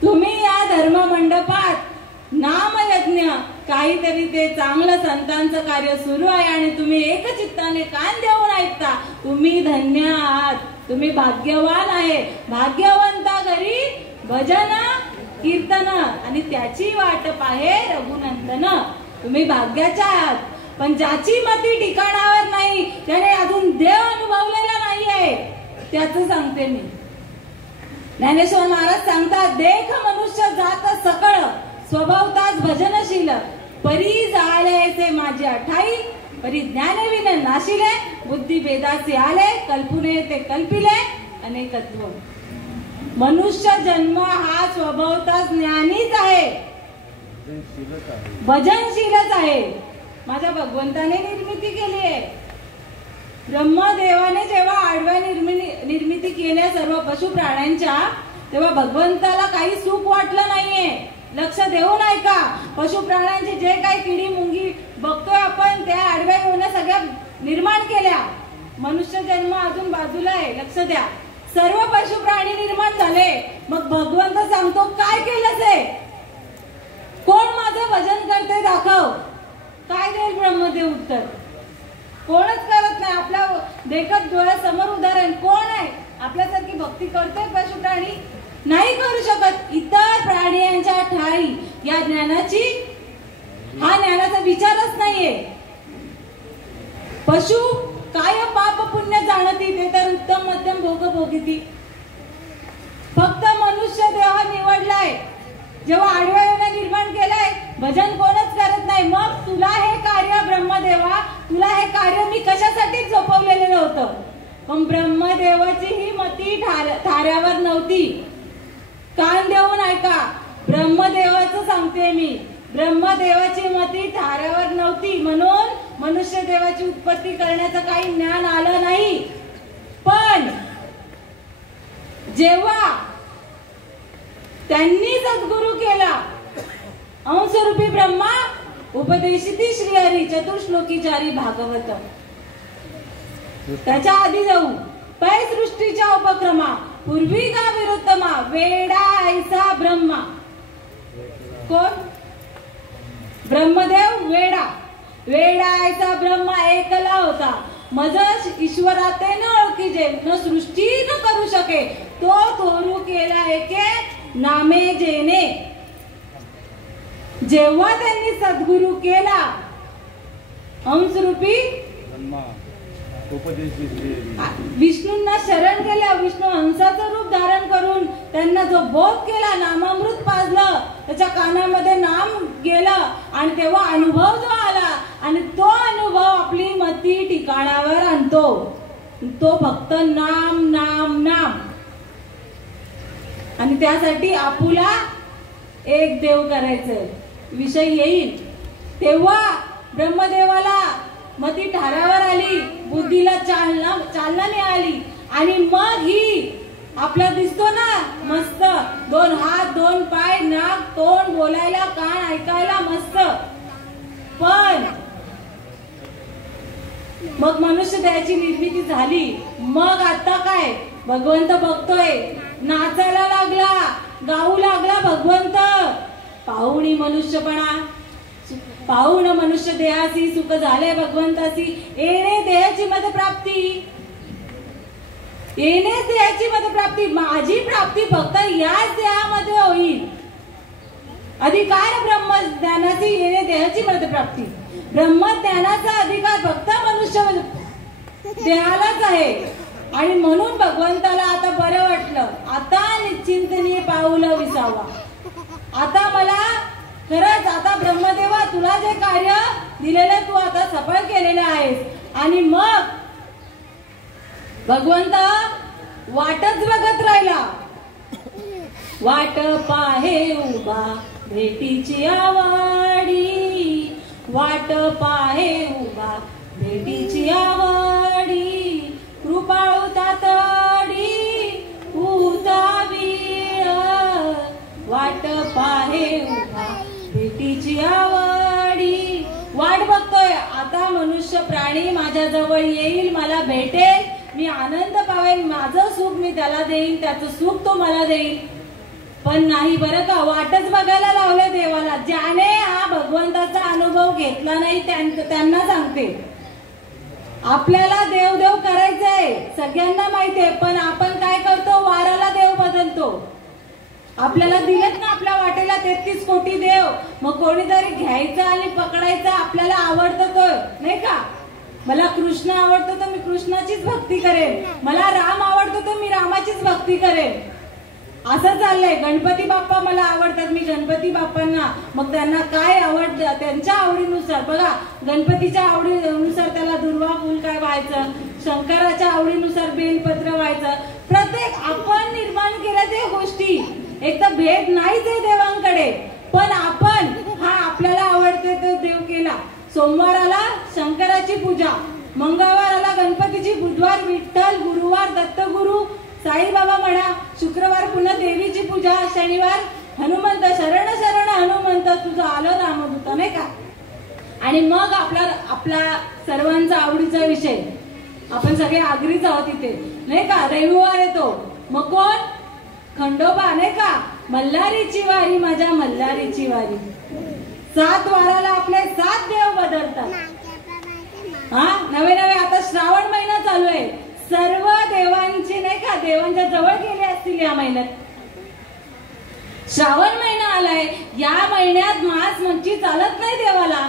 तुम्ही या धर्म मंडपात नामयज्ञ काहीतरी ते चांगलं संतांचं कार्य सुरू आहे आणि तुम्ही एकचित्ताने कान देऊन ऐकता तुम्ही धन्य आहात तुम्ही भाग्यवान आहे भाग्यवंता घरी भजन कीर्तन आणि त्याची वाटप आहे रघुनंदन तुम्ही भाग्याच्या आहात पण ज्याची मती ठिकाणावर नाही त्याने अजून देव अनुभवलेला नाहीये त्याचं सांगते मी ज्ञानेश्वर महाराज सांगतात देख मनुष्य जात सकळ स्वभावताच भजनशील परी जाळेचे माझे अठाई परी ज्ञानविन नाशिले बुद्धी भेदासी आले कल्पुने ते कल्पिले अनेकत्व मनुष्य जन्म हा स्वभावताच ज्ञानीच आहे भजनशीलच आहे माझ्या भगवंताने निर्मिती केली आहे ब्रह्मदेवाने जेव्हा आडव्या निर्मिती केल्या सर्व पशु प्राण्यांच्या तेव्हा भगवंताला काही सुख वाटलं नाहीये लक्ष देऊन ऐका पशु प्राण्यांची जे काही किडी मुंगी बघतोय आपण त्या आडव्या योन्या सगळ्या निर्माण केल्या मनुष्य जन्म अजून बाजूला आहे लक्ष द्या सर्व पशु प्राणी निर्माण झाले मग भगवंत सांगतो काय केलं ते कोण माझं भजन करते दाखव काय देईल ब्रह्मदेव उत्तर कोणच करत नाही आपल्या देखत डोळ्यासमोर उदाहरण कोण आहे आपल्यासारखी भक्ती करते पशु प्राणी नाही करू शकत इतर प्राण्यांच्या ठाई या ज्ञानाची हा ज्ञानाचा विचारच नाहीये पशु काय पाप पुण्य जाणती ते तर उत्तम मध्यम भोग भोगिती फक्त मनुष्य देह निवडलाय जेव्हा आडव्या योन्या निर्माण केलाय भजन कोणच करत नाही मग तुला हे कार्य ब्रह्मदेवा तुला हे कार्य मी कशासाठी झोपवलेलं नव्हतं पण ब्रह्मदेवाची ही मती थाऱ्यावर नव्हती कान देऊन ऐका ब्रह्मदेवाचं सांगते मी ब्रह्मदेवाची मती थाऱ्यावर नव्हती म्हणून मनुष्य देवाची उत्पत्ती करण्याचं काही ज्ञान आलं नाही पण पण जेव्हा त्यांनी सद्गुरु केला अंशरूपी ब्रह्मा उपदेशिती श्रीहरी चतुर्श्लोकीचारी भागवत, त्याच्या आधी जाऊ पै सृष्टीच्या उपक्रमा पूर्वी का विरुद्धमा वेडा ऐसा ब्रह्मा. कोण? ब्रह्मदेव वेडा. वेडा ऐसा ब्रह्मा एकला होता, मज ईश्वराते न ओळखीजे न सृष्टी न करू शके, तो थोरू केला एके नामे जेने. जेव्हा त्यांनी सद्गुरु केला अंशरूपी विष्णूंना शरण केलं, विष्णू हंसाचं रूप धारण करून त्यांना जो बोध केला, नामामृत पाजलं, त्याच्या कानामध्ये नाम गेलं आणि तेव्हा अनुभव जो आला आणि तो अनुभव आपली मती ठिकाणावर आणतो, तो फक्त नाम नाम नाम. आणि त्यासाठी आपुला एक देव करायचं विषय येईल तेव्हा ब्रह्मदेवाला मती ठारावर आली, बुद्धीला चालना मिळाली आणि मग ही आपला दिसतो ना मस्त 2 हात 2 पाय नाक तोंड बोलायला कान ऐकायला मस्त, पण मग मनुष्य देहाची निर्मिती झाली. मग आता काय भगवंत बघतोय, नाचायला लागला, गाऊ लागला भगवंत. पाहुणी मनुष्यपणा पाहुण मनुष्य देहासी सुख झाले भगवंतासी, येणे देहाची मद प्राप्ती, येणे देहाची मद प्राप्ती. माझी प्राप्ती फक्त याच देहामध्ये होईल. अधिकार ब्रह्मज्ञानाची येणे देहाची मद प्राप्ती. ब्रह्मज्ञानाचा अधिकार फक्त मनुष्य देहालाच आहे. आणि म्हणून भगवंताला आता बरं वाटलं, आता निश्चिंतनीय पाऊल विसावा. आता मला खरंच आता ब्रह्मदेवा तुला जे कार्य दिलेलं तू आता सफळ केलेलं आहेस. आणि मग भगवंत वाटच बघत राहिला, वाट पाहे उभा भेटीची आवडी, वाट पाहे उभा भेटीची आवडी, कृपाळू तातडी उदावी, वाट पाहे उभा भेटीची आवडी. वाट बघतोय आता मनुष्य प्राणी माझ्या जवळ येईल, मला भेटेल, मी आनंद पावेन, माझं सुख मी त्याला देईन, त्याचं सुख तो मला देईल. पण नाही बरं का, वाटच बघायला लावलं देवाला. ज्याने हा भगवंताचा अनुभव घेतला नाही त्यांना सांगते, आपल्याला देव देव करायचंय सगळ्यांना माहितीये, पण आपण काय करतो, वाराला देव बदलतो. आपल्याला दिलेत ना आपल्या वाटेला 33 कोटी देव, मग कोणीतरी घ्यायचं आणि पकडायचं. आपल्याला आवडतं तो नाही का, मला कृष्ण आवडतो तर मी कृष्णाचीच भक्ती करेन, मला राम आवडतो तर मी रामाचीच भक्ती करेन. असं चाललंय. गणपती बाप्पा मला आवडतात, मी गणपती बाप्पांना, मग त्यांना काय आवडतं त्यांच्या आवडीनुसार. बघा गणपतीच्या आवडीनुसार त्याला दुर्वा फुल काय व्हायचं, शंकराच्या आवडीनुसार बेलपत्र व्हायचं. प्रत्येक आपण निर्माण केल्या त्या गोष्टी, एक तर भेद नाहीच आहे देवांकडे, पण आपण हा आपल्याला आवडते तो देव केला. सोमवाराला शंकराची पूजा, मंगळवाराला गणपतीची, बुधवार विठ्ठल, गुरुवार दत्तगुरु साईबाबा म्हणा, शुक्रवार पुन्हा देवीची पूजा, शनिवार हनुमंत, शरण शरण हनुमंत तुझं आलं रामदूत नाही का. आणि मग आपला सर्वांचा आवडीचा विषय, आपण सगळे आगरीच आहोत इथे नाही का. रविवार येतो, मग कोण, खंडोबा नाही का, मल्हारीची वारी माझ्या मल्हारीची वारी. 7 वाराला आपले 7 देव बदलतात. हा नवे आता श्रावण महिना चालू आहे, सर्व देवांची नाही का देवांच्या जवळ गेले असतील या महिन्यात. श्रावण महिना आलाय, या महिन्यात मांस मच्छी चालत नाही देवाला,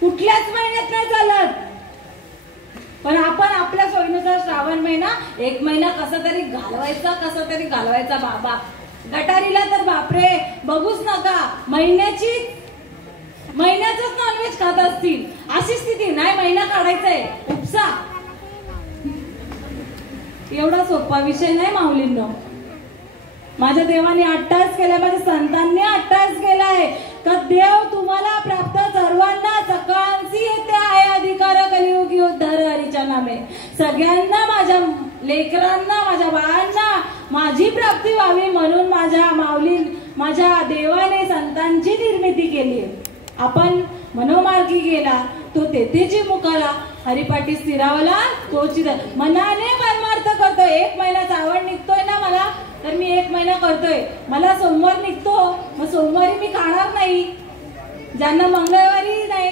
कुठल्याच महिन्यात नाही चालत. पण आपण आपल्या सोयीनुसार श्रावण महिना 1 महिना कसा तरी घालवायचा बाबा. गटारीला तर बापरे बघूच नका, महिन्याचंच नॉनव्हेज खात असतील, अशी स्थिती नाही. महिना काढायचाय उपसा, एवढा सोपा विषय नाही माऊलींनो. माझ्या देवाने अट्टास केलाय, माझ्या संतांनी अट्टास केलाय का देव तुम्हाला प्राप्त सर्वांना सकाळची येते आहे अधिकार. कर कलियुगी उद्धार हरीच्या नामे. सगळ्यांना, माझ्या लेकरांना, माझ्या बाळांना माझी प्राप्ती व्हावी म्हणून माझ्या माऊली, माझ्या देवाने संतांची निर्मिती केली. आपण मनोमार्गी गेला तो तेथेची मुखाला, हरिपाठी स्थिरावला तोची. मनाने परमार्थ करतोय. 1 महिना श्रावण निघतोय ना मला, तर मी 1 महिना करतोय. मला सोमवार निघतो, मग सोमवारी मी खाणार नाही, ज्यांना मंगळवारी नाही,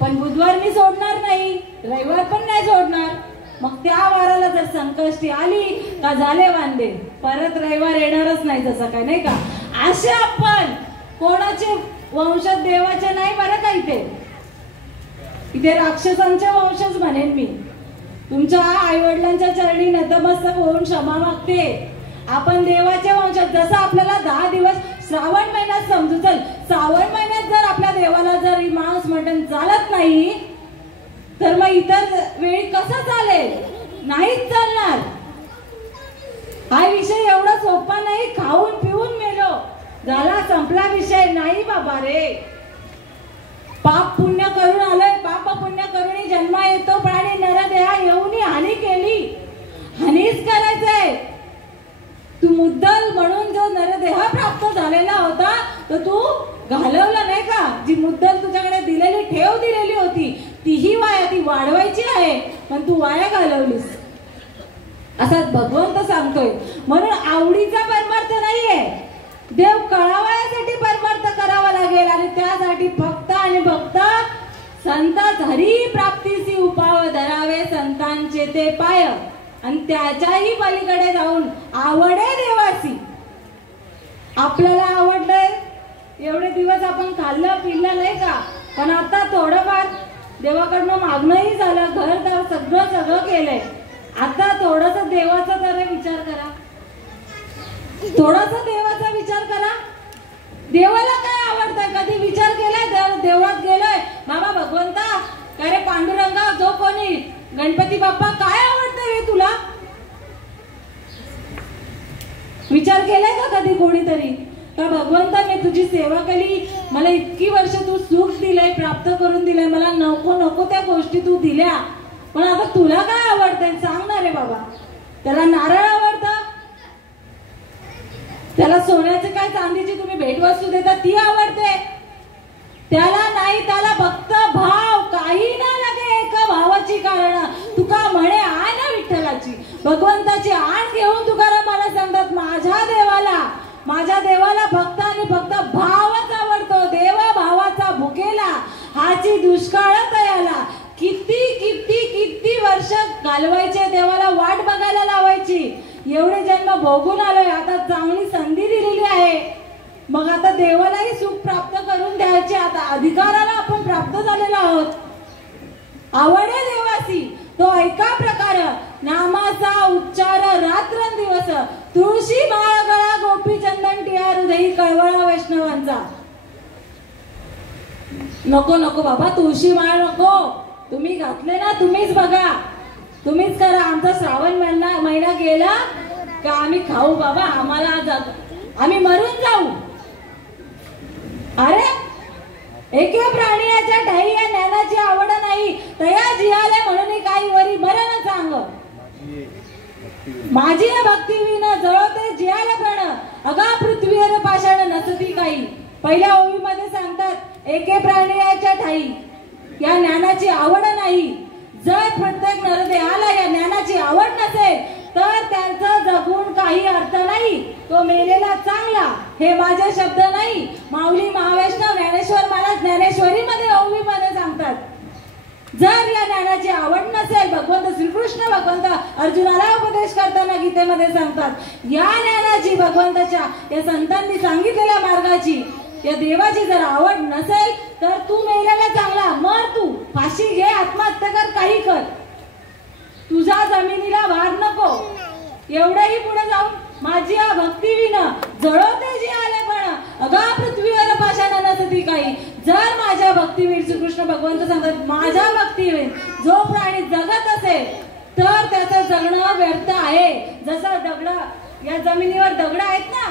पण बुधवार मी सोडणार नाही, रविवार पण नाही सोडणार. मग त्या वाराला जर संकष्टी आली का झाले वांदे, परत रविवार येणारच नाही, जसं काय नाही का. असे आपण कोणाचे वंशज देवाचे नाही बरं का. इथे राक्षसांचे वंशज म्हणेन मी. तुमच्या आई वडिलांच्या चरणी नतमस्तक होऊन क्षमा मागते. आपण देवाचे वंशज. जसं आपल्याला 10 दिवस श्रावण महिन्यात समजू, चल श्रावण महिन्यात जर आपल्या देवाला जर मांस मटण चालत नाही, तर मग इतर वेळी कसं चालेल? नाहीच चालणार. हा विषय एवढा सोपा नाही. खाऊन पिऊन मेलो झाला, संपला विषय नाही बाबा रे. पाप पुण्य करून आलोय, पाप पुण्य करून जन्म येतो प्राणी नरदेहा येऊन हानी केली, हानीच करायचंय. तू मुद्दल म्हणून जो नरदेह प्राप्त झालेला होता तो तू घालवला नाही का. जी मुद्दल तुझ्याकडे दिलेली, ठेव दिलेली होती, तीही वाया, ती वाढवायची आहे, पण तू वाया घालवलीस, असा भगवंत सांगतोय. म्हणून आवडीचा परमार्थ नाहीये, देव कळावयासाठी परमार्थ करावा लागेल. आणि त्यासाठी भक्त आणि भक्त संत हरी प्राप्तीसी उपाव धरावे संतांचे ते पाय. आणि त्याच्याही पलीकडे जाऊन आवडे देवासी. आपल्याला आवडलंय, एवढे दिवस आपण खाल्लं पिल्लं नाही का, पण आता थोडंफार देवाकडनं मागणंही झालं, घरदार सगळं केलंय. आता थोडस देवाचा जरा विचार करा, थोडासा देवाचा विचार करा. देवाला काय आवडतं? कधी विचार केलाय? देवात गेलोय, बाबा भगवंता काय रे पांडुरंगा, जो कोणी गणपती बाप्पा काय आवडतं रे तुला? विचार केलाय का कधी कोणीतरी? का भगवंता मी तुझी सेवा केली, मला इतकी वर्ष तू सुख दिलंय, प्राप्त करून दिलंय, मला नको त्या गोष्टी तू दिल्या, पण आता तुला काय आवडतंय सांग ना रे बाबा. त्याला नारळ आवडतं, त्याला सोन्याचे काय चांदीची तुम्ही भेटवस्तू देता ती आवडते, त्याला नाही, त्याला फक्त भाव, काही ना लगे एका भावाची कारण. तुका म्हणे आण विठ्ठलाची, भगवंताची आण घेऊन तुकाराम मला सांगतात, माझ्या देवाला फक्त आणि फक्त भावच आवडतो. देवा भावाचा भुकेला हाची दुष्काळ तयाला. किती वर्ष घालवायचे, देवाला वाट बघायला लावायची. एवढे जन्म भोगून आलोय, आता चांगली संधी दिलेली आहे, मग आता देवालाही सुख प्राप्त करून द्यायचे. आता अधिकाराला आपण प्राप्त झालेलो आहोत. आवडे देवासी तो ऐका प्रकार, नामाचा उच्चार रात्रंदिवस, तुळशी माळ गळा गोपी चंदन टिया हृदयी कळवळा वैष्णवांचा. नको बाबा, तुळशी माळ नको. तुम्ही घातले ना, तुम्हीच बघा, तुम्हीच करा. आमचा श्रावण महिना गेला का आम्ही खाऊ बाबा, आम्हाला आम्ही मरून जाऊ. अरे एके प्राणियाच्या ठाई या ज्ञानाची आवड नाही, तया जियाले म्हणून काही वरी मरण सांग. माझी भक्ती विन जळते जियाला प्रण, अगा पृथ्वीवर पाषाण नसती काही. पहिल्या ओवीमध्ये सांगतात एके प्राणियाच्या ठाई या ज्ञानाची आवड नाही. जर प्रत्येक नरदेहाला या ज्ञानाची आवड नसेल तर त्यांचं जगून काही अर्थ नाही, तो मेलेला चांगला. हे माझे शब्द नाही, माऊली महावैष्णव ज्ञानेश्वर महाराज ज्ञानेश्वरी मध्ये ओवी मध्ये सांगतात. जर या ज्ञानाची आवड नसेल, भगवंत श्रीकृष्ण भगवंत अर्जुनाला उपदेश करताना गीतेमध्ये सांगतात, या ज्ञानाची, भगवंताच्या या संतांनी सांगितलेल्या मार्गाची, या देवाची जर आवड नसेल तर तू मेलेला चांगला. मर, तू फाशी घे, आत्महत्या कर, काही कर, तुझ्या जमिनीला भार नको. एवढंही पुढे जाऊन माझी या भक्ती विन जळवते जी आले पण, अगा पृथ्वीवर पाषाण नसती काही. जर माझ्या भक्ती विन, श्रीकृष्ण भगवंत सांगतात, माझ्या भक्ती विन जो प्राणी जगत असेल तर त्याचं जगणं व्यर्थ आहे. जसं दगड, या जमिनीवर दगड आहेत ना,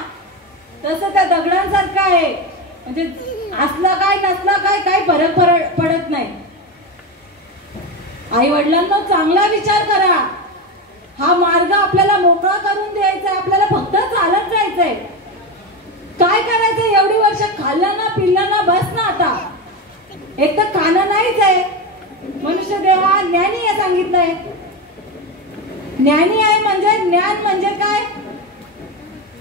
तसं त्या दगडांसारखं आहे. म्हणजे असलं काय नसलं काय, काही फरक पडत नाही. आई वडिलांना चांगला विचार करा. हा मार्ग आपल्याला मोकळा करून द्यायचा आहे. आपल्याला फक्त चालत जायचंय. काय करायचं? एवढी वर्ष खाल्लं ना पिल्लं ना बस ना. आता एक तर खाणं नाहीच आहे. मनुष्य देवा ज्ञानी आहे सांगितलंय. ज्ञानी आहे म्हणजे ज्ञान म्हणजे काय?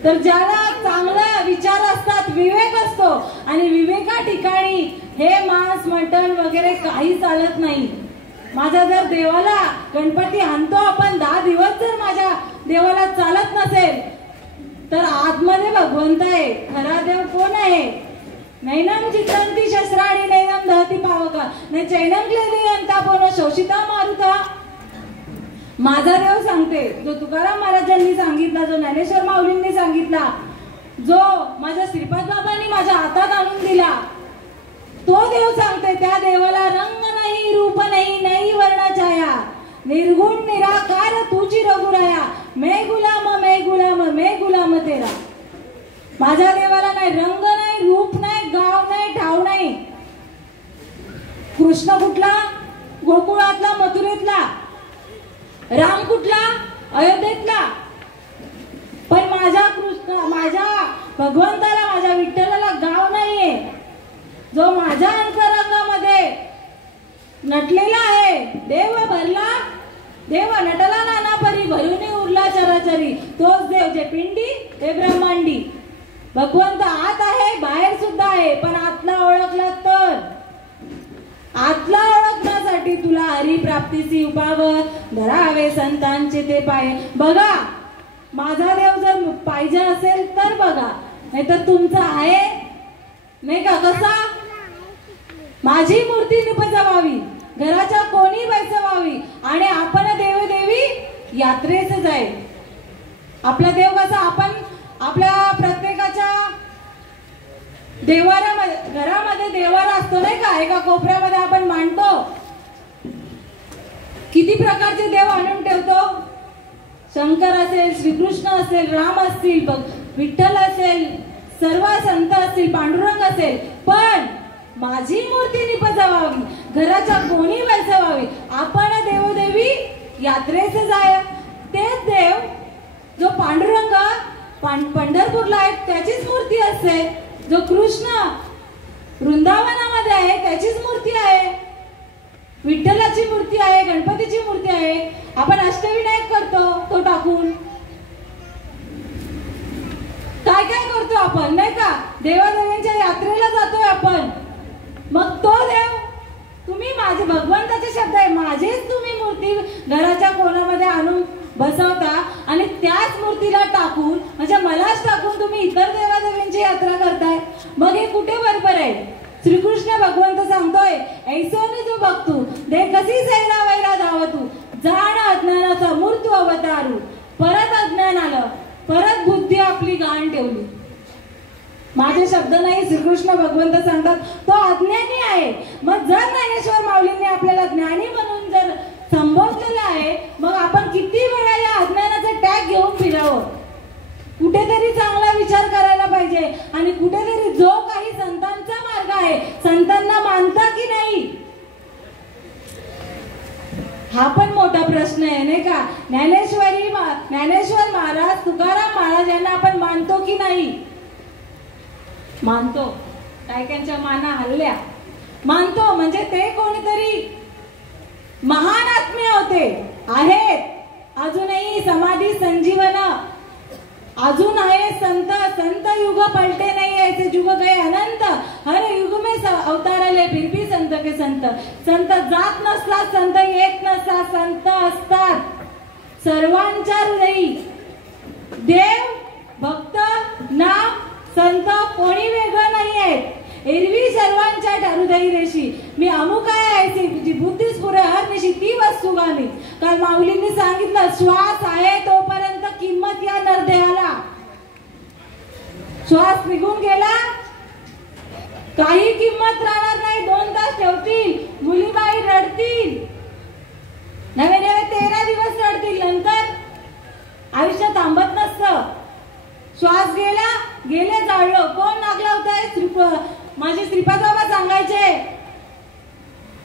तर ज्याला चांगला विचार असतात, विवेक असतो, आणि विवेका ठिकाणी हे मांस मटण वगैरे काही चालत नाही. माझा जर देवाला गणपती आणतो आपण 10 दिवस जर माझ्या देवाला चालत नसेल तर आतमध्ये भगवंत आहे. खरा देव कोण आहे? नैनम चित्रंती शस्त्राणी नैनम दहती पावका न चैनम क्लेली अंता पोन शोषिता मारुता. माझा देव सांगते, जो तुकाराम महाराजांनी सांगितला, जो ज्ञानेश्वर माऊलींनी सांगितला, जो माझ्या श्रीपाद बाबांनी माझ्या हातात आणून दिला, तो देव सांगते त्या देवाला रंग नाही, रूप नाही, नाही वर्ण छाया, निर्गुण निराकार तुझी रघुराया, मैं गुलाम तेरा. माझ्या देवाला नाही रंग नाही, रूप नाही, गाव नाही, ठाव नाही. कृष्ण कुठला? गोकुळातला, मथुरेतला. राम कुठला? अयोध्येतला. पण माझ्या भगवंताला, माझ्या विठ्ठलाला गाव नाहीये. जो माझ्या अंतरंगामध्ये नटलेला आहे, देव भरला, देव नटला नाना परी, भरून उरला चराचरी, तोच देव जे पिंडी ते ब्रह्मांडी. भगवंत आत आहे, बाहेर सुद्धा आहे. पण आतला ओळखला तर, आतला ओळखण्यासाठी तुला हरिप्राप्तीची उपाव धरावे संतांचे ते पाय. बघा, माझा देव जर पाहिजे असेल तर बघा, नाहीतर तुमचा आहे नाही का? कसा? माझी मूर्ती निपजवावी, घराच्या कोणी बैसवावी, आणि आपण देवदेवी यात्रेस जाय. आपला देव कसा? आपण आपल्या प्रत्येकाच्या देवाऱ्यामध्ये, घरामध्ये देवारा असतो नाही का? एका कोपऱ्यामध्ये आपण मांडतो. किती प्रकारचे देव आणून ठेवतो. शंकर असेल, श्रीकृष्ण असेल, राम असतील, विठ्ठल असेल, सर्व संत असतील, पांडुरंग असेल. पण माझी मूर्ती निपजवावी, घराच्या कोणी बैसवावी, आपण देवदेवी यात्रेस जाय. तेच देव जो पांडुरंग पंढरपूरला आहे त्याचीच मूर्ती असते. जो कृष्ण वृंदावनामध्ये आहे त्याचीच मूर्ती आहे. विठ्ठलाची मूर्ती आहे, गणपतीची मूर्ती आहे. आपण अष्टविनायक करतो तो टाकून. काय काय करतो आपण नाही का? देवादेवींच्या यात्रेला जातोय आपण. मग तो देव, तुम्ही माझे, भगवंताचे शब्द आहे, माझेच तुम्ही मूर्ती घराच्या कोणामध्ये आणून बसवता आणि त्याच मूर्तीला टाकून, म्हणजे मलाच टाकून तुम्ही इतर देवादेवींची यात्रा करताय. मग हे कुठे बरोबर आहे? श्रीकृष्ण भगवंत सांगतोय, ऐसोनी जो बघतू दे कशी सैरा वैरा धावतू, जाण अज्ञानाचा मूर्त अवतारू, परत अज्ञान आलं, परत बुद्धी आपली गहाण ठेवली. माझे शब्द नाही, श्रीकृष्ण भगवंत सांगतात तो अज्ञानी आहे. मग जर ज्ञानेश्वर माऊलींनी आपल्याला ज्ञानी म्हणून जर संबोधलेलं आहे, मग आपण किती वेळा या अज्ञानाचा टॅग घेऊन फिरावं? कुठेतरी चांगला विचार करायला पाहिजे. आणि कुठेतरी जो काही संतांचा मार्ग आहे, संतांना मानता की नाही, हा पण मोठा प्रश्न आहे नाही का? ज्ञानेश्वर महाराज, तुकाराम महाराज यांना आपण मानतो की नाही? मानतो. कायकांच्या माना हल्ल्या मानतो. म्हणजे ते कोणीतरी महान आत्मे होते, आहेत. अजूनही समाधी संजीवन, अजून आहे संत. संत युग पलटे नाही, ऐसे युग गए अनंत, हर युग में अवतार आले, फिर भी संत के संत. संत जात नसला, संत येत नसला, संत असतात सर्वांच्या हृदयी. देव, भक्त, नाम, संत कोणी वेगळं नाही आहेत. एरवी सर्वांच्या हृदयी रेशी मी अमुक आहे जी बुद्धी स्फुरे हर निशी ती वस्तू गामी. काल माऊलींनी सांगितलं, श्वास आहे तोपर्यंत किंमत या नरदेहाला. श्वास निघून गेला काही किंमत राहणार नाही. 2 तास ठेवतील, मुलीबाई रडतील, नवे 13 दिवस रडतील, नंतर आयुष्य थांबत नसतं. श्वास गेला, गेले जाळलं. कोण लागला होता? माझे श्रीपाद बाबा सांगायचे,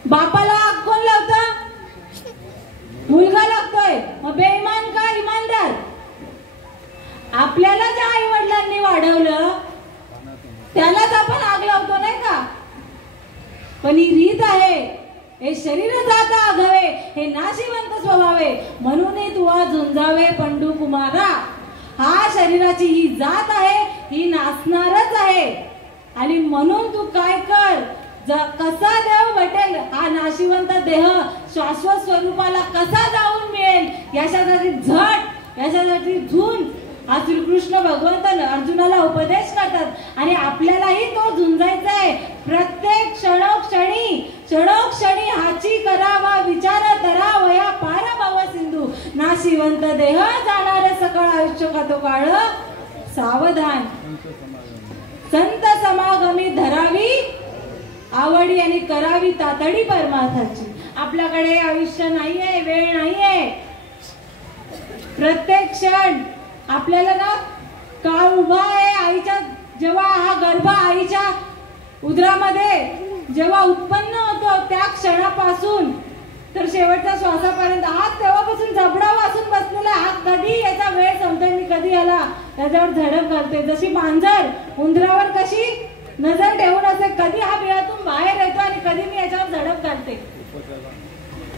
बापाला आग कोण लावतं? बेईमान का इमानदार? आपल्याला ज्या आई वडिलांनी वाढवलं त्यालाच आपण आग लावतो नाही का? पण ही रीत आहे, हे शरीर जात आघावे, हे नाशिवंत स्वभावे, म्हणून तुवा झुंजावे पंडू कुमारा. हा शरीराची ही जात आहे, ही नासणारच आहे. आणि म्हणून तू काय कर, कसा देव भेटेल, हा नाशिवंत देह शाश्वत स्वरूपाला कसा जाऊन मिळेल, याच्यासाठी झट, याच्यासाठी झुंज हा श्रीकृष्ण भगवंत अर्जुनाला उपदेश करतात. आणि आपल्यालाही तो झुंजायचा आहे. प्रत्येक क्षणोक्षणी हाची करावा विचार तरावया पार भाव सिंधू, नाशिवंत देह जाणारे सकळ आयुष्य खातो काळ सावधान. संत समागमी धरावी आवडी आणि करावी तातडी परमार्थाची. आपल्याकडे आयुष्य नाहीये, वेळ नाहीये. प्रत्येक क्षण आपल्याला ना काळ उभा आहे. आईच्या जेव्हा हा गर्भ आईच्या उदरामध्ये जेव्हा उत्पन्न होतो त्या क्षणापासून तर शेवटच्या श्वासापर्यंत हा तेव्हापासून जबडा वासून बसलेला. हा कधी याचा वेळ संपतोय, मी कधी याला याच्यावर झडप करते. जशी मांजर उंदरावर कशी नजर ठेवून असे, कधी हा बिळातून बाहेर येतो आणि कधी मी याच्यावर झडप घालते.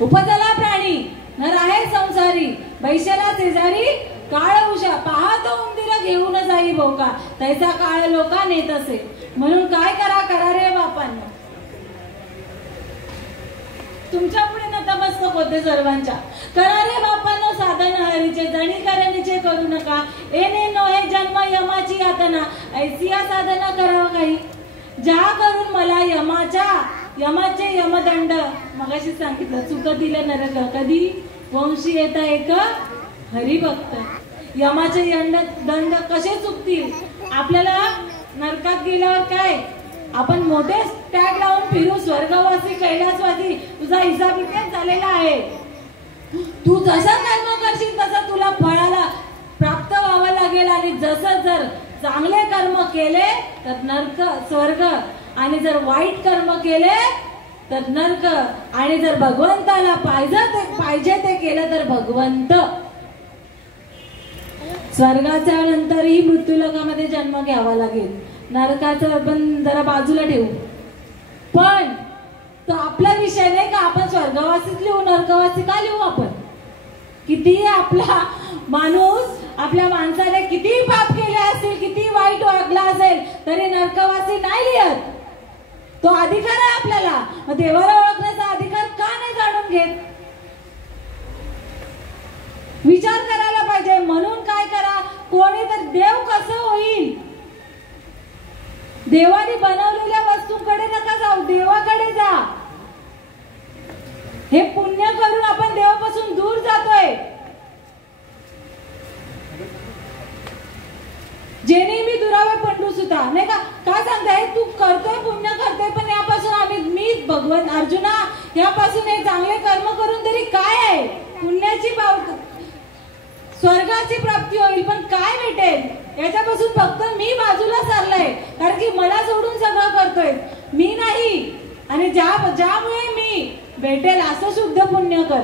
उपजला प्राणी नर आहे संसारी, बैशाला शेजारी काळ उषा, पाहतो उंदीर घेऊन जाई बोका, तैसा काळ लोका नेत असे. म्हणून काय करा रे बापांनो. तुमच्या पुढे नतमस्तक होते सर्वांच्या. करा रे बापांनो साधन हरीचे, जणी करणीचे करू नका. एने नो हे जन्म यमाची यातना, ऐसिया साधना करावा काही, ज्या करून मला यमाचे यमदंड. मगाशी सांगितलं चुक दिलं नरक, कधी वंशी येता एक हरिभक्त. यमाचे दंड कसे चुकतील? आपल्याला नरकात गेल्यावर काय आपण मोठे टॅग लावून फिरू, स्वर्गवासी कैलासवासी, तुझा हिसाब इथेच झालेला आहे. तू जसा कर्म करशील तसं तुला फळाला प्राप्त व्हावं लागेल. आणि जसं जर चांगले कर्म केले तर नरक स्वर्ग, आणि जर वाईट कर्म केले तर नरक. आणि जर भगवंताला पाहिजे ते केलं तर भगवंत. स्वर्गाच्या नंतरही मृत्यूलोकामध्ये जन्म घ्यावा लागेल. नरकाचं आपण जरा बाजूला ठेवू, पण तो आपला विषय नाही का. आपण स्वर्गवासीच लिहू, नरकवासी का लिहू? आपण किती आपला माणूस, आपल्या माणसाने किती पाप केले असेल, किती वाईट वागला असेल, तरी नरकवासी नाही लिहत. तो अधिकार आहे आपल्याला. मग देवाला ओळखण्याचा अधिकार का नाही जाणून घेत? विचार करायला पाहिजे. म्हणून काय करा, कोणी तर देव कसं होईल, देवाने बनवलेल्या वस्तूंकडे नका जाऊ, देवाकडे जा. हे पुण्य करून आपण देवापासून दूर जातोय. जेणे मी दुरावे पंडू सुद्धा नाही का. काय सांगताय, तू करतोय पुण्य करतोय, पण यापासून मी भगवान अर्जुना यापासून हे चांगले कर्म करून तरी काय आहे? पुण्याची स्वर्गाची प्राप्ती होईल, पण काय भेटेल याच्यापासून? फक्त मी बाजूला चाललाय, कारण की मला सोडून सगळं करतोय मी नाही. आणि ज्यामुळे मी भेटेल असं शुद्ध पुण्य कर.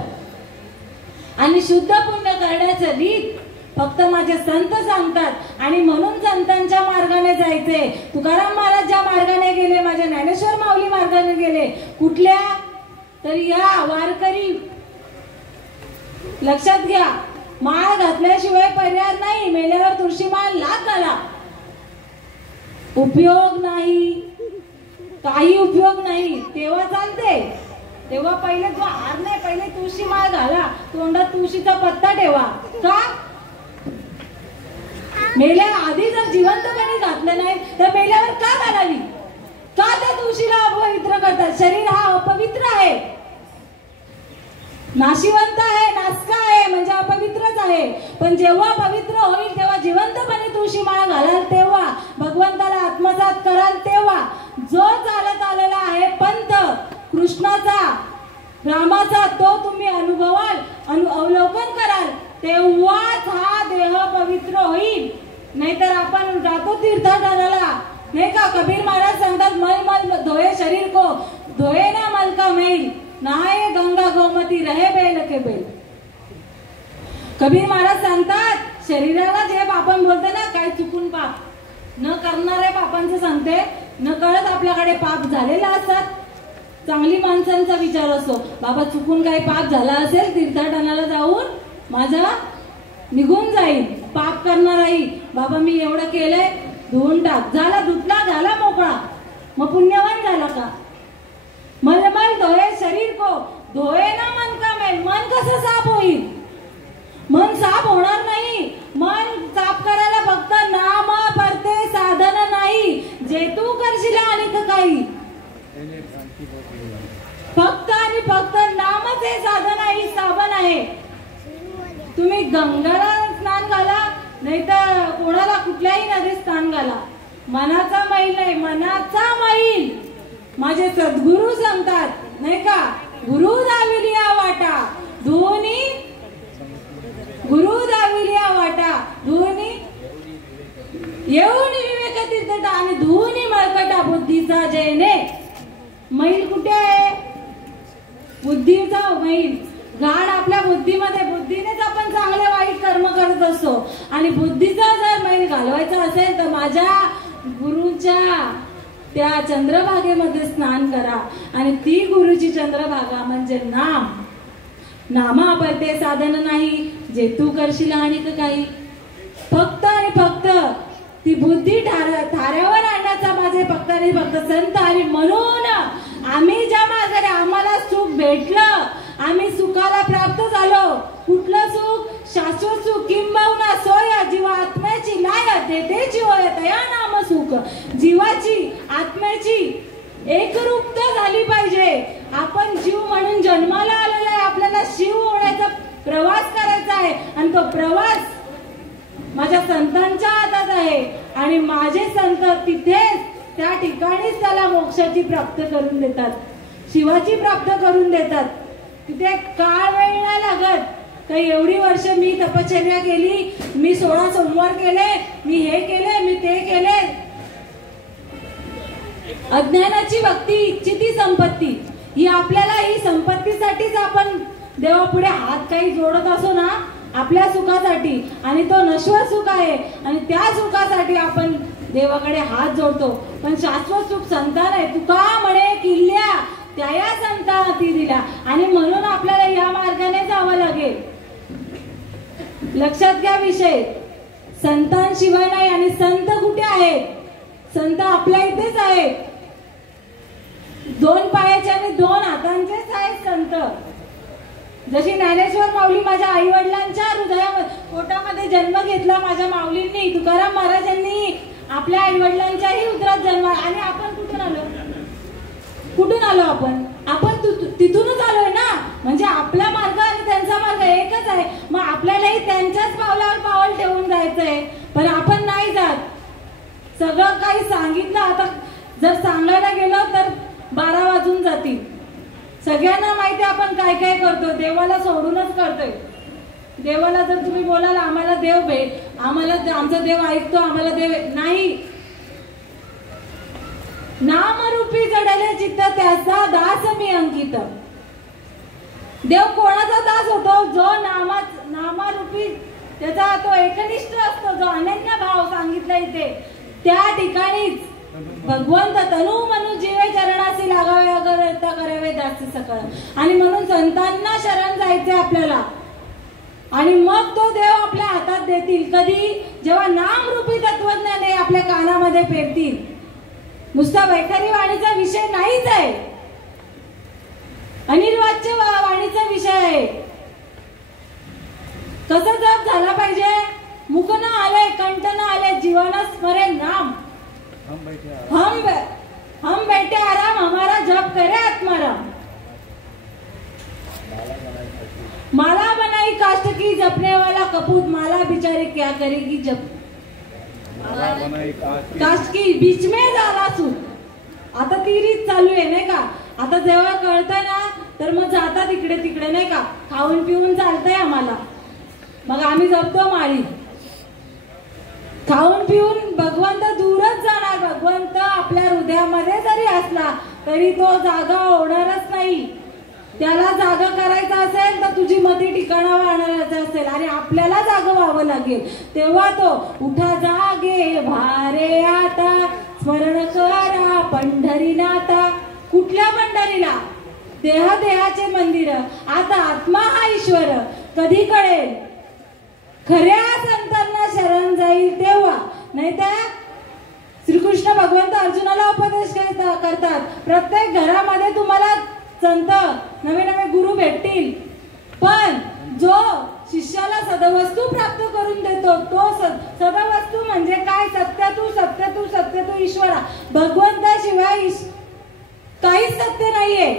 आणि शुद्ध पुण्य करण्याचं रीत फक्त माझे संत सांगतात. आणि म्हणून संतांच्या मार्गाने जायचे. तुकाराम महाराज ज्या मार्गाने गेले, माझ्या ज्ञानेश्वर माऊली मार्गाने गेले. कुठल्या तर या वारकरी लक्षात घ्या, माळ घातल्याशिवाय पर्याय नाही. मेल्यावर तुळशी माळ लाग घाला, उपयोग नाही, काही उपयोग नाही. तेव्हा चालते, तेव्हा पहिले जो हार नाही, पहिले तुळशी माळ घाला, तोंडात तुळशीचा पत्ता ठेवा. का? मेल्या आधी जर जिवंतपणे घातलं नाही तर मेल्यावर का घालावी? का त्या तुळशीला अपवित्र करतात? शरीर हा अपवित्र आहे, नाशिवंत आहे, नासका आहे, म्हणजे अपवित्रच आहे. पण जेव्हा पवित्र होईल तेव्हा जिवंतपणे तुळशी माळ घालाल, तेव्हा भगवंताला आत्मसात कराल, तेव्हा जो चालत आलेला आहे पंथ कृष्णाचा रामाचा तो तुम्ही अनुभवाल, अवलोकन कराल, तेव्हाच हा देह पवित्र होईल. नाहीतर आपण जातो तीर्थाटनाला नाही का. कबीर महाराज सांगतात, मल मल धोये शरीर को, धोये ना मल का मैल, नहाए गंगा गोमती रहे बैल के बैल. कबीर महाराज सांगतात, शरीराला जे आपण बोलतो ना काही चुकून पाप न करणाऱ्या पापांचं सांगते, न कळत आपल्याकडे पाप झालेला असतात. चांगली माणसांचा विचार असतो, बाबा चुकून काही पाप झाला असेल तीर्थाटनाला जाऊन माझा निघून जाईल. पाप करणाराही बाबा मी एवढं केलंय धुवून टाक, झाला धुतला झाला मोकळा, मग पुण्यवान झाला का? मलमल धोये शरीर को धोये ना मन का मैल. मन कसं साफ होईल? मन साफ होणार नाही. मन साफ करायला फक्त नाम परते साधन नाही, जे तू करशील आणि काही फक्त आणि फक्त नामच हे साधन आहे, साबण आहे. तुम्ही गंगाला स्नान घाला नाही तर कोणाला कुठल्याही नदीत स्नान घाला, मनाचा मैल नाही, मनाचा मैल माझे सद्गुरू सांगतात नाही का, गुरु दाविलिया वाटा धुनी, गुरु दाविलिया वाटा धुनी येऊन विवेक तीर्थटा आणि धुनी मळकटा बुद्धीचा जयने. मैल कुठे आहे? बुद्धीचा मैल. घाण आपल्या बुद्धीमध्ये, बुद्धीनेच आपण चांगले वाईट कर्म करत असतो आणि बुद्धीचा जर मैल घालवायचा असेल तर माझ्या गुरुच्या त्या चंद्रभागेमध्ये स्नान करा. आणि ती गुरुची चंद्रभागा म्हणजे नाम. नामा परते साधन नाही, जे तू करशील आणि काही फक्त आणि फक्त ती बुद्धी थाऱ्यावर आणण्याचा माझे फक्त आणि फक्त संत. आणि म्हणून आम्ही ज्या मार्गाने आम्हाला सुख भेटलं, आम्ही सुखाला प्राप्त झालो. कुठलं सुख? शाश्वत सुख. किंबहुना सोय जीवा आत्म्याची लाय देतेची होय तया नाम सुख. जीवाची आत्म्याची एकरूपता झाली पाहिजे. आपण जीव म्हणून जन्माला आलेला आहे, आपल्याला शिव होण्याचा प्रवास करायचा आहे आणि तो प्रवास माझ्या संतांच्या हातात आहे. आणि माझे संत तिथेच त्या ठिकाणीच त्याला मोक्षाची प्राप्त करून देतात, शिवाची प्राप्त करून देतात. तिथे काळ वेळ नाही लागत. काही एवढी वर्ष मी तपश्चर्या केली, मी 16 सोमवार केले, मी हे केले, मी ते केले. अज्ञानाची भक्ती, इच्छिती संपत्ती, ही आपल्याला ही संपत्तीसाठीच आपण देवापुढे हात काही जोडत असो ना, आपल्या सुखासाठी. आणि तो नश्वर सुख आहे आणि त्या सुखासाठी आपण देवाकडे हात जोडतो. पण शाश्वत सुख संतान आहे. तुका म्हणे किल्ल्या त्या संता ती दिला. आणि म्हणून आपल्याला या मार्गाने जावं लागेल. लक्षात घ्या विषय, संतांशिवाय नाही. आणि संत कुठे आहेत? संत आपल्या इथेच आहेत. 2 पायाचे आणि 2 हातांचेच आहेत संत. जशी ज्ञानेश्वर माऊली माझ्या आई वडिलांच्या हृदयामध्ये पोटामध्ये जन्म घेतला, माझ्या माऊलींनी, तुकाराम महाराजांनी आपल्या आई वडिलांच्याही उदरात जन्म. आणि आपण कुठून आलो? कुठून आलो आपण? आपण तिथूनच आलोय ना. म्हणजे आपला मार्ग आणि त्यांचा मार्ग एकच आहे. मग आपल्यालाही त्यांच्याच पावलावर पाऊल ठेवून जायचंय. पण आपण नाही जात. सगळं काही सांगितलं, आता जर सांगायला गेलो तर 12 वाजून जातील. सगळ्यांना माहिती आपण काय काय करतो. देवाला सोडूनच करतोय. देवाला जर तुम्ही बोलाल आम्हाला देव भेट, आम्हाला आमचा देव ऐकतो, आम्हाला देव नाही. नामरूपी जडले चित्त त्याचा दास मी अंकित. देव कोणाचा दास होतो? जो नामारूपी त्याचा तो एकनिष्ठ असतो, जो अनन्य भाव सांगितला इथे. त्या ठिकाणीच भगवंत तनु मनु जीवे चरणाशी लागावे अगरता करावे दासी सकळ. आणि म्हणून संतांना शरण जायचे आपल्याला. आणि मग तो देव आपल्या हातात देतील. कधी? जेव्हा नामरूपी तत्वज्ञाने आपल्या कानामध्ये पेरतील. नुसता वैखरी वाणीचा विषय नाहीच आहे, अनिर्वाच्य वाणीचा विषय आहे. कसं जप झाला पाहिजे? मुख न आले, कंठ न आले, जीवाना स्मरे नाम. हम बैठे आराम, हमारा जप करे आत्माराम. माला बनाई काष्ट की जपने वाला कपूत, माला बिचारे क्या करेगी जप. काष्ट की बीच में झाला सूत. आता ती रीत चालू आहे नाही का. आता जेव्हा कळतं ना तर मग जातात इकडे तिकडे नाही का. खाऊन पिऊन चालतंय आम्हाला, मग आम्ही जपतो माळी. खाऊन पिऊन भगवंत दूरच जाणार. भगवंत आपल्या हृदयामध्ये जरी असला तरी तो जागा होणारच नाही. त्याला जागा करायचं असेल तर तुझी मती ठिकाणावर आणायचं असेल आणि आपल्याला जागं व्हावं लागेल. तेव्हा तो उठा जागे भारे आता स्मरण करा पंढरीनाथा. कुठल्या पंढरीला? देहाचे मंदिर. आता आत्मा हा ईश्वर कधी कळेल? खऱ्या संतांना शरण जाईल तेव्हा. नाही तर श्रीकृष्ण भगवंत अर्जुनाला उपदेश करतात, प्रत्येक घरामध्ये तुम्हाला संत नवे नवे गुरु भेटतील, पण जो शिष्याला सदवस्तू प्राप्त करून देतो तो सदवस्तू म्हणजे काय? सत्य तू ईश्वरा. भगवंताशिवाय काहीच सत्य नाहीये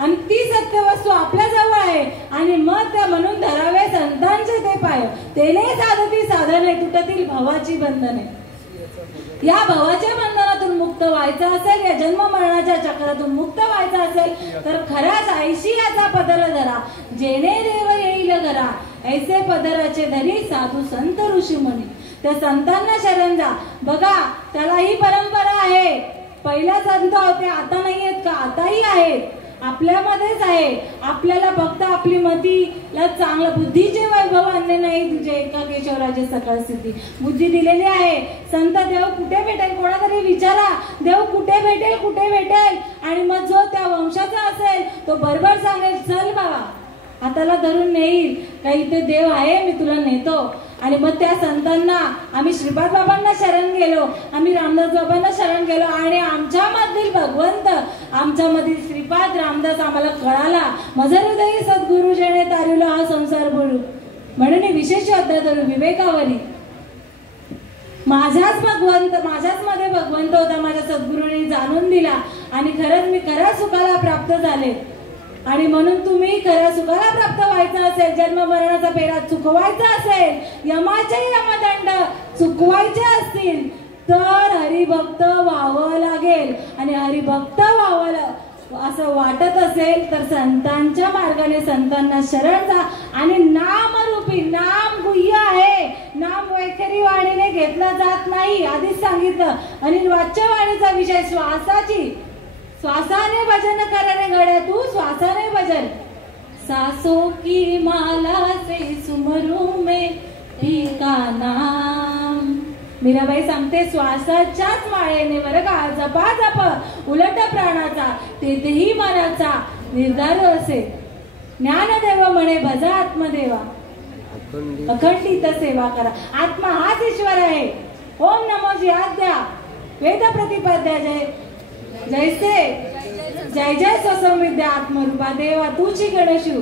आणि ती सत्य वस्तू आपल्या जवळ आहे. आणि मग त्या म्हणून धरावे संतांचे ते पाय, तेने साधती साधने तुटतील भवाची बंधने. या भवाच्या बंधनातून मुक्त व्हायचं असेल, या जन्म मरणाच्या चक्रातून मुक्त व्हायचं असेल तर खऱ्याच ऐशी याचा पदर धरा, जेणे देव येईल घरा. ऐसे पदराचे धरी साधू संत ऋषी मुनी. त्या संतांना शरण जा. बघा त्याला ही परंपरा आहे. पहिला संत होते, आता नाही आहेत का? आताही आहेत, आपल्यामध्येच आहे. आपल्याला फक्त आपली मतीला चांगलं बुद्धीचे वैभव आणले नाही. तुझे एका केशवराजे सकाळ स्थिती बुद्धी दिलेली आहे. संत देव कुठे भेटेल? कोणातरी विचारा, देव कुठे भेटेल? आणि मग जो त्या वंशाचा असेल तो बरोबर सांगेल, चल बाबा हाताला धरून नेईल, काही इथे देव आहे, मी तुला नेतो. आणि मग त्या संतांना आम्ही श्रीपाद बाबांना शरण गेलो, आम्ही रामदास बाबांना शरण गेलो आणि आमच्यामधील भगवंत, आमच्यामधील श्रीपाद रामदास आम्हाला कळाला. माझं हृदय सद्गुरु जेणे तारिलो हा संसार बोलू. म्हणून विशेष अध्याय धरू विवेकावरी. माझ्याच मध्ये भगवंत होता, माझ्या सद्गुरूंनी जाणून दिला आणि खरंच मी खऱ्या सुखाला प्राप्त झाले. आणि म्हणून तुम्ही खऱ्या सुखाला प्राप्त व्हायचं असेल, जन्म मरणाचा फेरा चुकवायचा असेल, यमाचे यमदंड चुकवायचे असतील तर हरिभक्त व्हावं लागेल. आणि हरिभक्त व्हावं असं वाटत असेल तर संतांच्या मार्गाने संतांना शरण जा. आणि नामरूपी, नाम गुह्य आहे, नाम वैखरी वाणीने घेतला जात नाही, आधीच सांगितलं. आणि वाच्यवाणीचा विषय श्वासाने भजन करणे गड्या, तू श्वासाने भजन. सासों की माला से सुमरू में का नाम. मीराबाई सांगते श्वासाच्याच माळेने बरं का जपा जप उलट प्राणाचा तेथेही मनाचा निर्धार असे. ज्ञानदेव म्हणे भजा आत्मदेवा अखंडित सेवा करा. आत्मा हाच ईश्वर आहे. ओम नमो जी आद्या वेद प्रतिपाद्या जैसे जय जय स्वसंविद्या आत्मरूपा देवा तुझी गणेशू.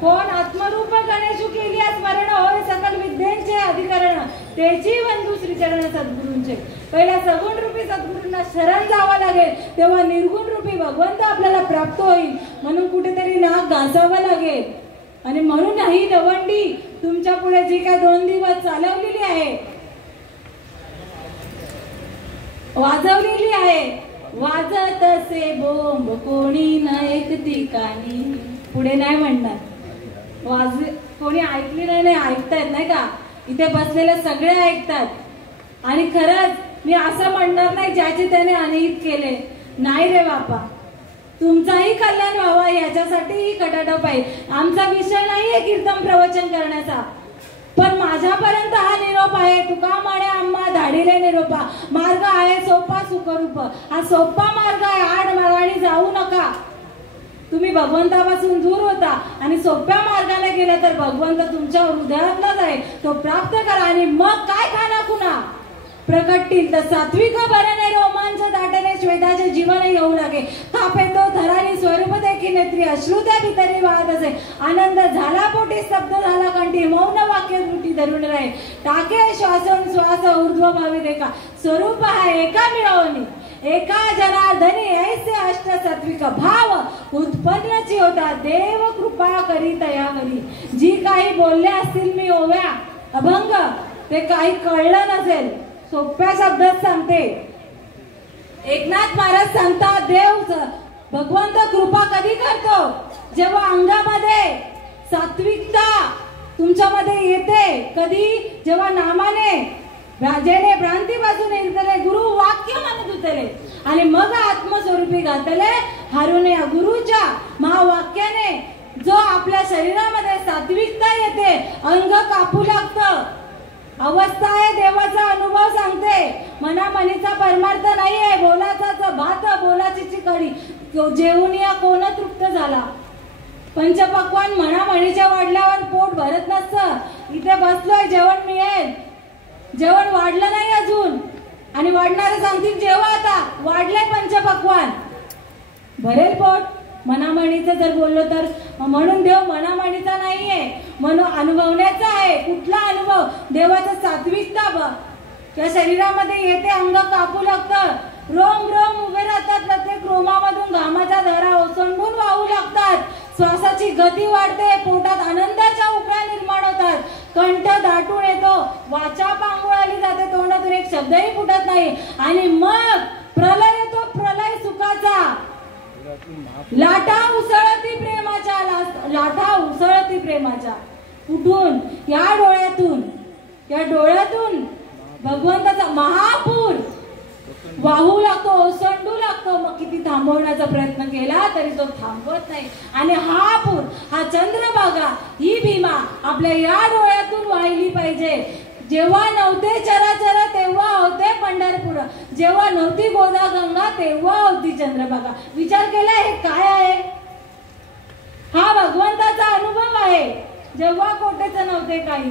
कोण आत्मरूप गणेशू केली स्मरण होय सकल विद्यांचे अधिकरण, त्याची वंदू श्रीचरण सद्गुरूंचे. पहिला सगुण रूपी सद्गुरूंना शरण जावं लागेल, तेव्हा निर्गुण रूपी भगवंत आपल्याला प्राप्त होईल. म्हणून कुठेतरी नाक घासावं लागेल. आणि म्हणून ही दवंडी तुमच्या पुढे जी काय 2 दिवस चालवलेली आहे, वाजवलेली आहे, वाजत असे बोंब कोणी न ऐकती कानी. पुढे नाही म्हणणार, कोणी ऐकली नाही, ऐकतायत नाही का? इथे बसलेले सगळे ऐकतात. आणि खरंच मी असं म्हणणार नाही ज्याचे त्याने अनिहित केले नाही रे बापा. तुमचाही कल्याण व्हावा याच्यासाठीही खटाटोप आहे. आमचा विषय नाहीये कीर्तन प्रवचन करण्याचा, पण माझ्यापर्यंत हा निरोप आहे. तुका म्हणे आम्हा धाडीले निरोपा. मार्ग आहे सोपा सुखरूप. हा सोपा मार्ग आहे, आड मार्गाने जाऊ नका. तुम्ही भगवंतापासून दूर होता आणि सोप्या मार्गाने गेला तर भगवंत तुमच्या हृदयातलाच आहे, तो प्राप्त करा. आणि मग काय खाना खुना प्रकटतील तर सात्विक भरणे रोमांच दाटणे श्वेताचे जीवन येऊ लागे. कापे तो धरानी स्वरूप देखी नेत्री अश्रुत्या भितरी वाहत असे. आनंद झाला पोटी स्तब्ध झाला कंठी मौन वाक्य त्रुटी धरून राहे. टाके श्वासन श्वास ऊर्ध्व भावी देखा स्वरूप हा एका मिळवणी एका जनार्दनी ऐसे अष्ट सात्विक भाव उत्पन्नची होता. देव कृपा करी तया करी. जी काही बोलले असतील मी ओव्या अभंग ते काही कळलं नसेल, सोप्या शब्दात सांगते. एकनाथ महाराज सांगतात देव भगवंत कृपा कधी करतो? जेव्हा अंगामध्ये सात्विकता तुमच्यामध्ये येते. कधी? जेव्हा नामाने राजेने भ्रांतीपासून इरतले गुरु वाक्य मन धुतले आणि मग आत्मस्वरूपी घातले. हरुने गुरुच्या महावाक्याने जो आपल्या शरीरामध्ये सात्विकता येते, अंग कापू लागतं. अवस्था आहे देवाचा अनुभव सांगते. मनामनीचा परमार्थ नाहीये. बोलाचा भात बोलाची कढी जेवून या कोण तृप्त झाला. पंचपक्वान मनामणीच्या वाढल्यावर पोट भरत नसतं. इथे बसलोय जेवण मिळेल, जेवण वाढलं नाही अजून आणि वाढणारे सांगतील जेव्हा आता वाढलंय पंचपक्वान भरेल पोट. मनामणीचं जर बोललो तर म्हणून देव मनामणीचा नाहीये, म्हणून अनुभवण्याचा आहे. कुठला अनुभव? देवाचा सात्विकता त्या शरीरामध्ये येते. अंग कापू लागतं, रोम रोम उभे राहतात, प्रत्येक रोमामधून घामाच्या धारा ओसंडून वाहू लागतात. श्वासाची गती वाढते, पोटात आनंदाच्या उकळ्या निर्माण होतात, कंठ दाटून येतो, वाचा पांगुळाली जाते, तोंडातून एक शब्दही फुटत नाही. आणि मग प्रलय येतो, प्रलय सुखाचा. लाटा उसळती प्रेमाच्या, लाटा उसळती प्रेमाच्या. कुठून? या डोळ्यातून भगवंताचा महापूर वाहू लागतो, ओसंडू लागतो. मग किती थांबवण्याचा प्रयत्न केला तरी तो थांबवत नाही. आणि हा पूर, हा चंद्रभागा, ही भीमा आपल्या या डोळ्यातून वाहिली पाहिजे. जेव्हा नव्हते चराचर तेव्हा होते पंढरपूर, जेव्हा नव्हती गोदा गंगा तेव्हा होती चंद्रभागा. विचार केला हे काय आहे? हा भगवंताचा अनुभव आहे. जेव्हा कोटेच नव्हते काही,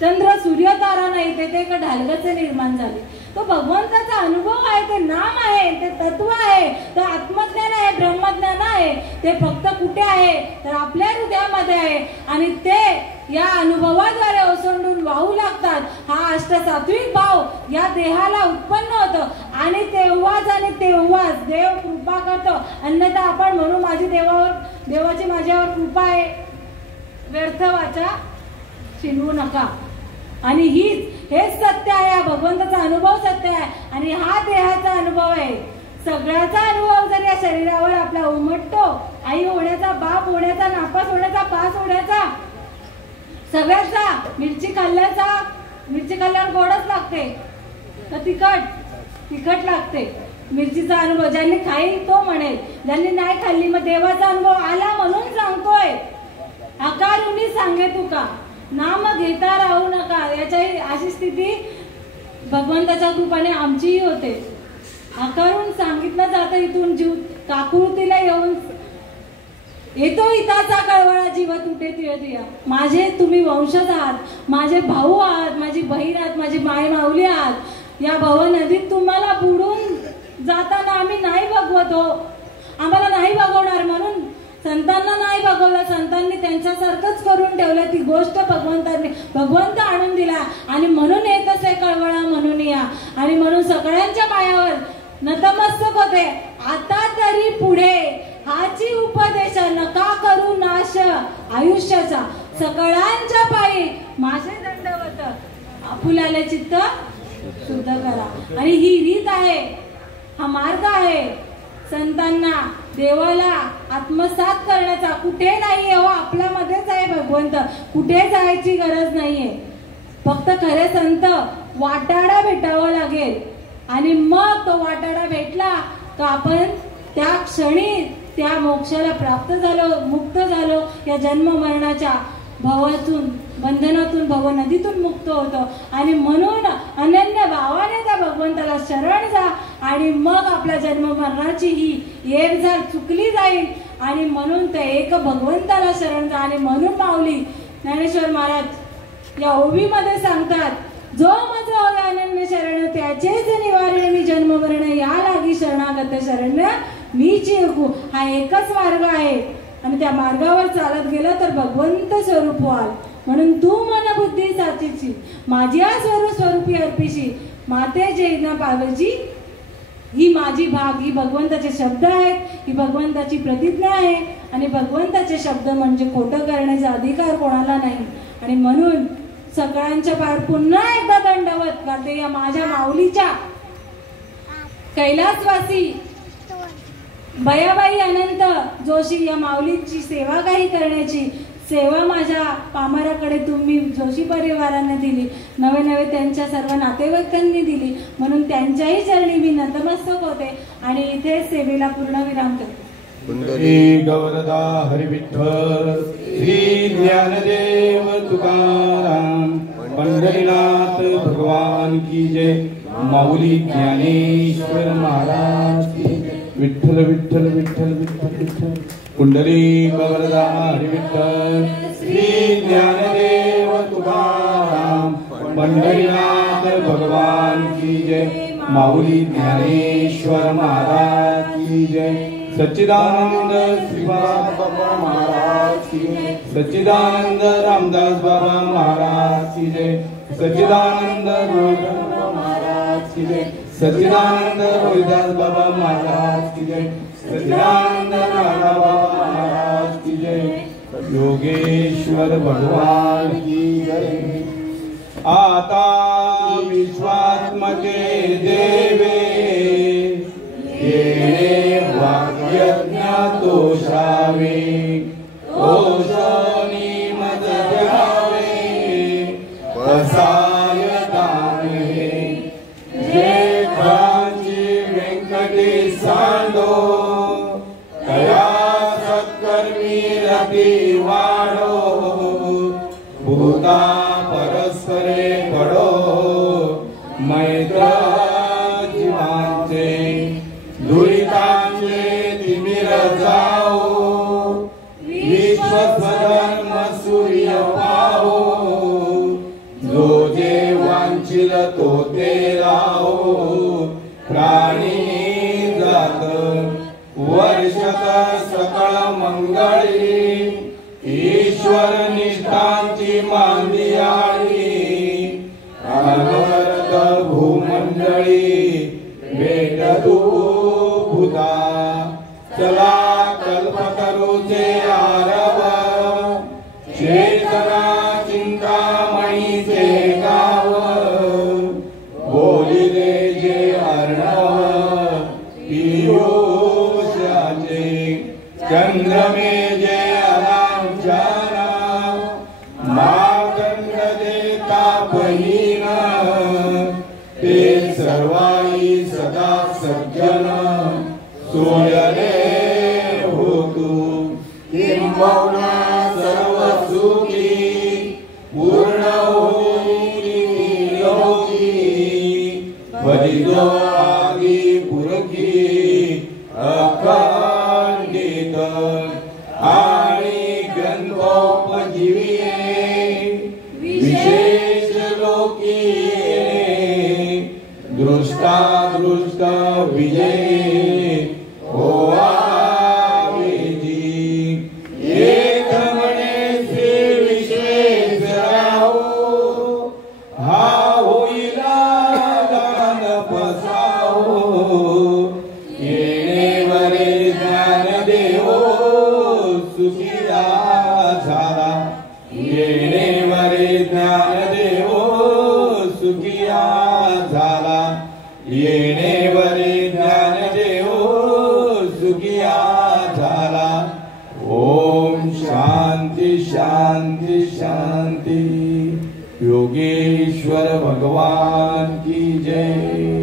चंद्र सूर्य तारा नाही, ते एक ढालगचे निर्माण झाले. तो भगवंताचा अनुभव आहे, ते नाम आहे, ते तत्व आहे, ते आत्मज्ञान आहे, ब्रह्मज्ञान आहे. ते फक्त कुठे आहे तर आपल्या हृदयामध्ये आहे. आणि ते या अनुभवाद्वारे ओसंडून वाहू लागतात. हा अष्टसात्विक भाव या देहाला उत्पन्न होतो. आणि तेव्हाच देव कृपा करतो. अन्यथा आपण म्हणू देवाची माझ्यावर कृपा आहे, व्यर्थ वाचा शिनवू नका. आणि हेच सत्य आहे. हा भगवंताचा अनुभव सत्य आहे आणि हा देहाचा अनुभव आहे. सगळ्याचा अनुभव जर या शरीरावर आपला उमटतो, आई होण्याचा, बाप होण्याचा, नापास होण्याचा, पास होण्याचा, सगळ्याचा. मिरची खाल्ल्यावर गोडच लागते तर तिखट लागते. मिरचीचा अनुभव ज्यांनी खाईल तो म्हणेल, ज्यांनी नाही खाल्ली. मग देवाचा अनुभव आला म्हणून सांगतोय, आकारुनी सांगे तुका, नाम घेता राहू नका. याच्याही अशी स्थिती भगवंताच्या कृपाने आमचीही होते. आकारून सांगितलं जातं, इथून जीव काकुळतीला येतो हिताचा कळवळा, जीव तुटे तिळतिया. माझे तुम्ही वंशज आहात, माझे भाऊ आहात, माझी बहीण आहात, माझी माय माऊली आहात. या भव नदीत तुम्हाला बुडून जाताना आम्ही नाही भगवतो, आम्हाला नाही भगवणार. म्हणून संतांना नाही भगवलं, संतांनी त्यांच्यासारखंच करून ठेवलं. ती गोष्ट भगवंत आणून दिला. आणि म्हणून येत असे कळवळा म्हणून या. आणि म्हणून सगळ्यांच्या पायावर नतमस्तक होते. आता तरी पुढे हाची उपदेश, नका करू नाश आयुष्याचा. सगळ्यांच्या पायी माझे दंडवत, आपुल्याले चित्त शुद्ध करा. आणि ही रीत आहे, हा मार्ग आहे संतांना देवाला आत्मसात करण्याचा. कुठे नाहीये हो, आपल्यामध्येच आहे भगवंत. कुठे जायची गरज नाहीये. फक्त खरे संत वाटाडा भेटावं लागेल. आणि मग तो वाटाडा भेटला तर आपण त्या क्षणी त्या मोक्षाला प्राप्त झालो, मुक्त झालो. या जन्म मरणाच्या भवातून, बंधनातून, भव नदीतून मुक्त होतो. आणि म्हणून अनन्य भावाने त्या भगवंताला शरण जा. आणि मग आपल्या जन्म मरणाची ही येरझार चुकली जाईल. आणि म्हणून त्या एक भगवंताला शरण जा. आणि म्हणून माऊली ज्ञानेश्वर महाराज या ओवीमध्ये सांगतात, जो मज होय अनन्य शरण त्याचेच निवारण, मी जन्म मरण या लागी शरणागत शरण्य मीच ऐकू. हा एकच मार्ग आहे. आणि त्या मार्गावर चालत गेला तर भगवंत स्वरूप व्हाल. म्हणून तू मन बुद्धी साचीची, माझ्या स्वरूपी अर्पिशी, माते जैना पावजी. ही माझी भाग, ही भगवंताचे शब्द आहेत, ही भगवंताची प्रतिज्ञा आहे. आणि भगवंताचे शब्द म्हणजे खोटं करण्याचा अधिकार कोणाला नाही. आणि म्हणून सगळ्यांच्या पार पुन्हा एकदा दंडवत करते या माझ्या माऊलीच्या कैलासवासी बयाबाई अनंत जोशी या माऊलीची सेवा काही करण्याची सेवा माझ्या पामराकडे तुम्ही जोशी परिवाराने दिली. नवे त्यांच्या सर्व नातेवाईकांनी दिली. म्हणून त्यांच्याही चरणी मी नतमस्तक होते आणि इथे सेवेला पूर्ण विराम करते. श्री गौरदा हरी विठ्ठल श्री ज्ञानदेव तुकाराम पंढरीनाथ भगवान की जय माऊली ज्ञानेश्वर महाराज की जय विठ्ठल विठ्ठल विठ्ठल विठ्ठल विठ्ठल पुंडरी गौरदा हरी विठ्ठल श्री ज्ञानदेव तुकाराम पंढरीनाथ भगवान की जय माऊली ज्ञानेश्वर महाराज की जय सच्चिदानंद श्री बाबा महाराज की जय सच्चिदानंद रामदास बाबा महाराज की जय सच्चिदानंद रोहिदास बाबा महाराज की जय सच्चिदानंद रोहिदास बाबा महाराज की जय सच्चिदानंद राणा बाबा महाराज की जय योगेश्वर भगवान की जय आता विश्वात्मके देवे येणे वाक्यज्ञ तोषावे ओशोनी मत द्यावे पसाय दाने जे कांची व्यंकटी सांडो कया सत्कर्मी रती वाढो भूता परस्परे पडो मैत्र जीवांचे दुरितांचे तिमिर जाओ विश्वधर्म सूर्य पाहो जो जे वांछिल तो ते लाओ प्राणी जात वर्षत सकळ मंगळी ईश्वर निष्ठांची मांदियाळी अनवरत भूमंडळी भेटतू भूता चला कल्पतरुचे आरव चेतना चिंतामणीचे गाव बोलिले जे अर्णव पियुषाचे चंद्रमे जे अनांजना मार्गंड देता बहीण ते सर्वाई सदा सज्जन सोयरे होतु किंबहुना सर्व सुखी पूर्ण होई लोकी भजितो आदि पुरखी अखंडित आणि ग्रंथोपजीविये विशेष लोकी दृष्टा दृष्ट विजय होवावेजी एक म्हणे श्री विश्वेश्वराहो हा होईला दान पसाहो येणेवरे ज्ञानदेव सुखिया झाला येणेवरे ज्ञानदेव सुखिया झाला येणेवरे ज्ञानदेव सुखिया झाला ओम शांती शांती शांती योगेश्वर भगवान की जय।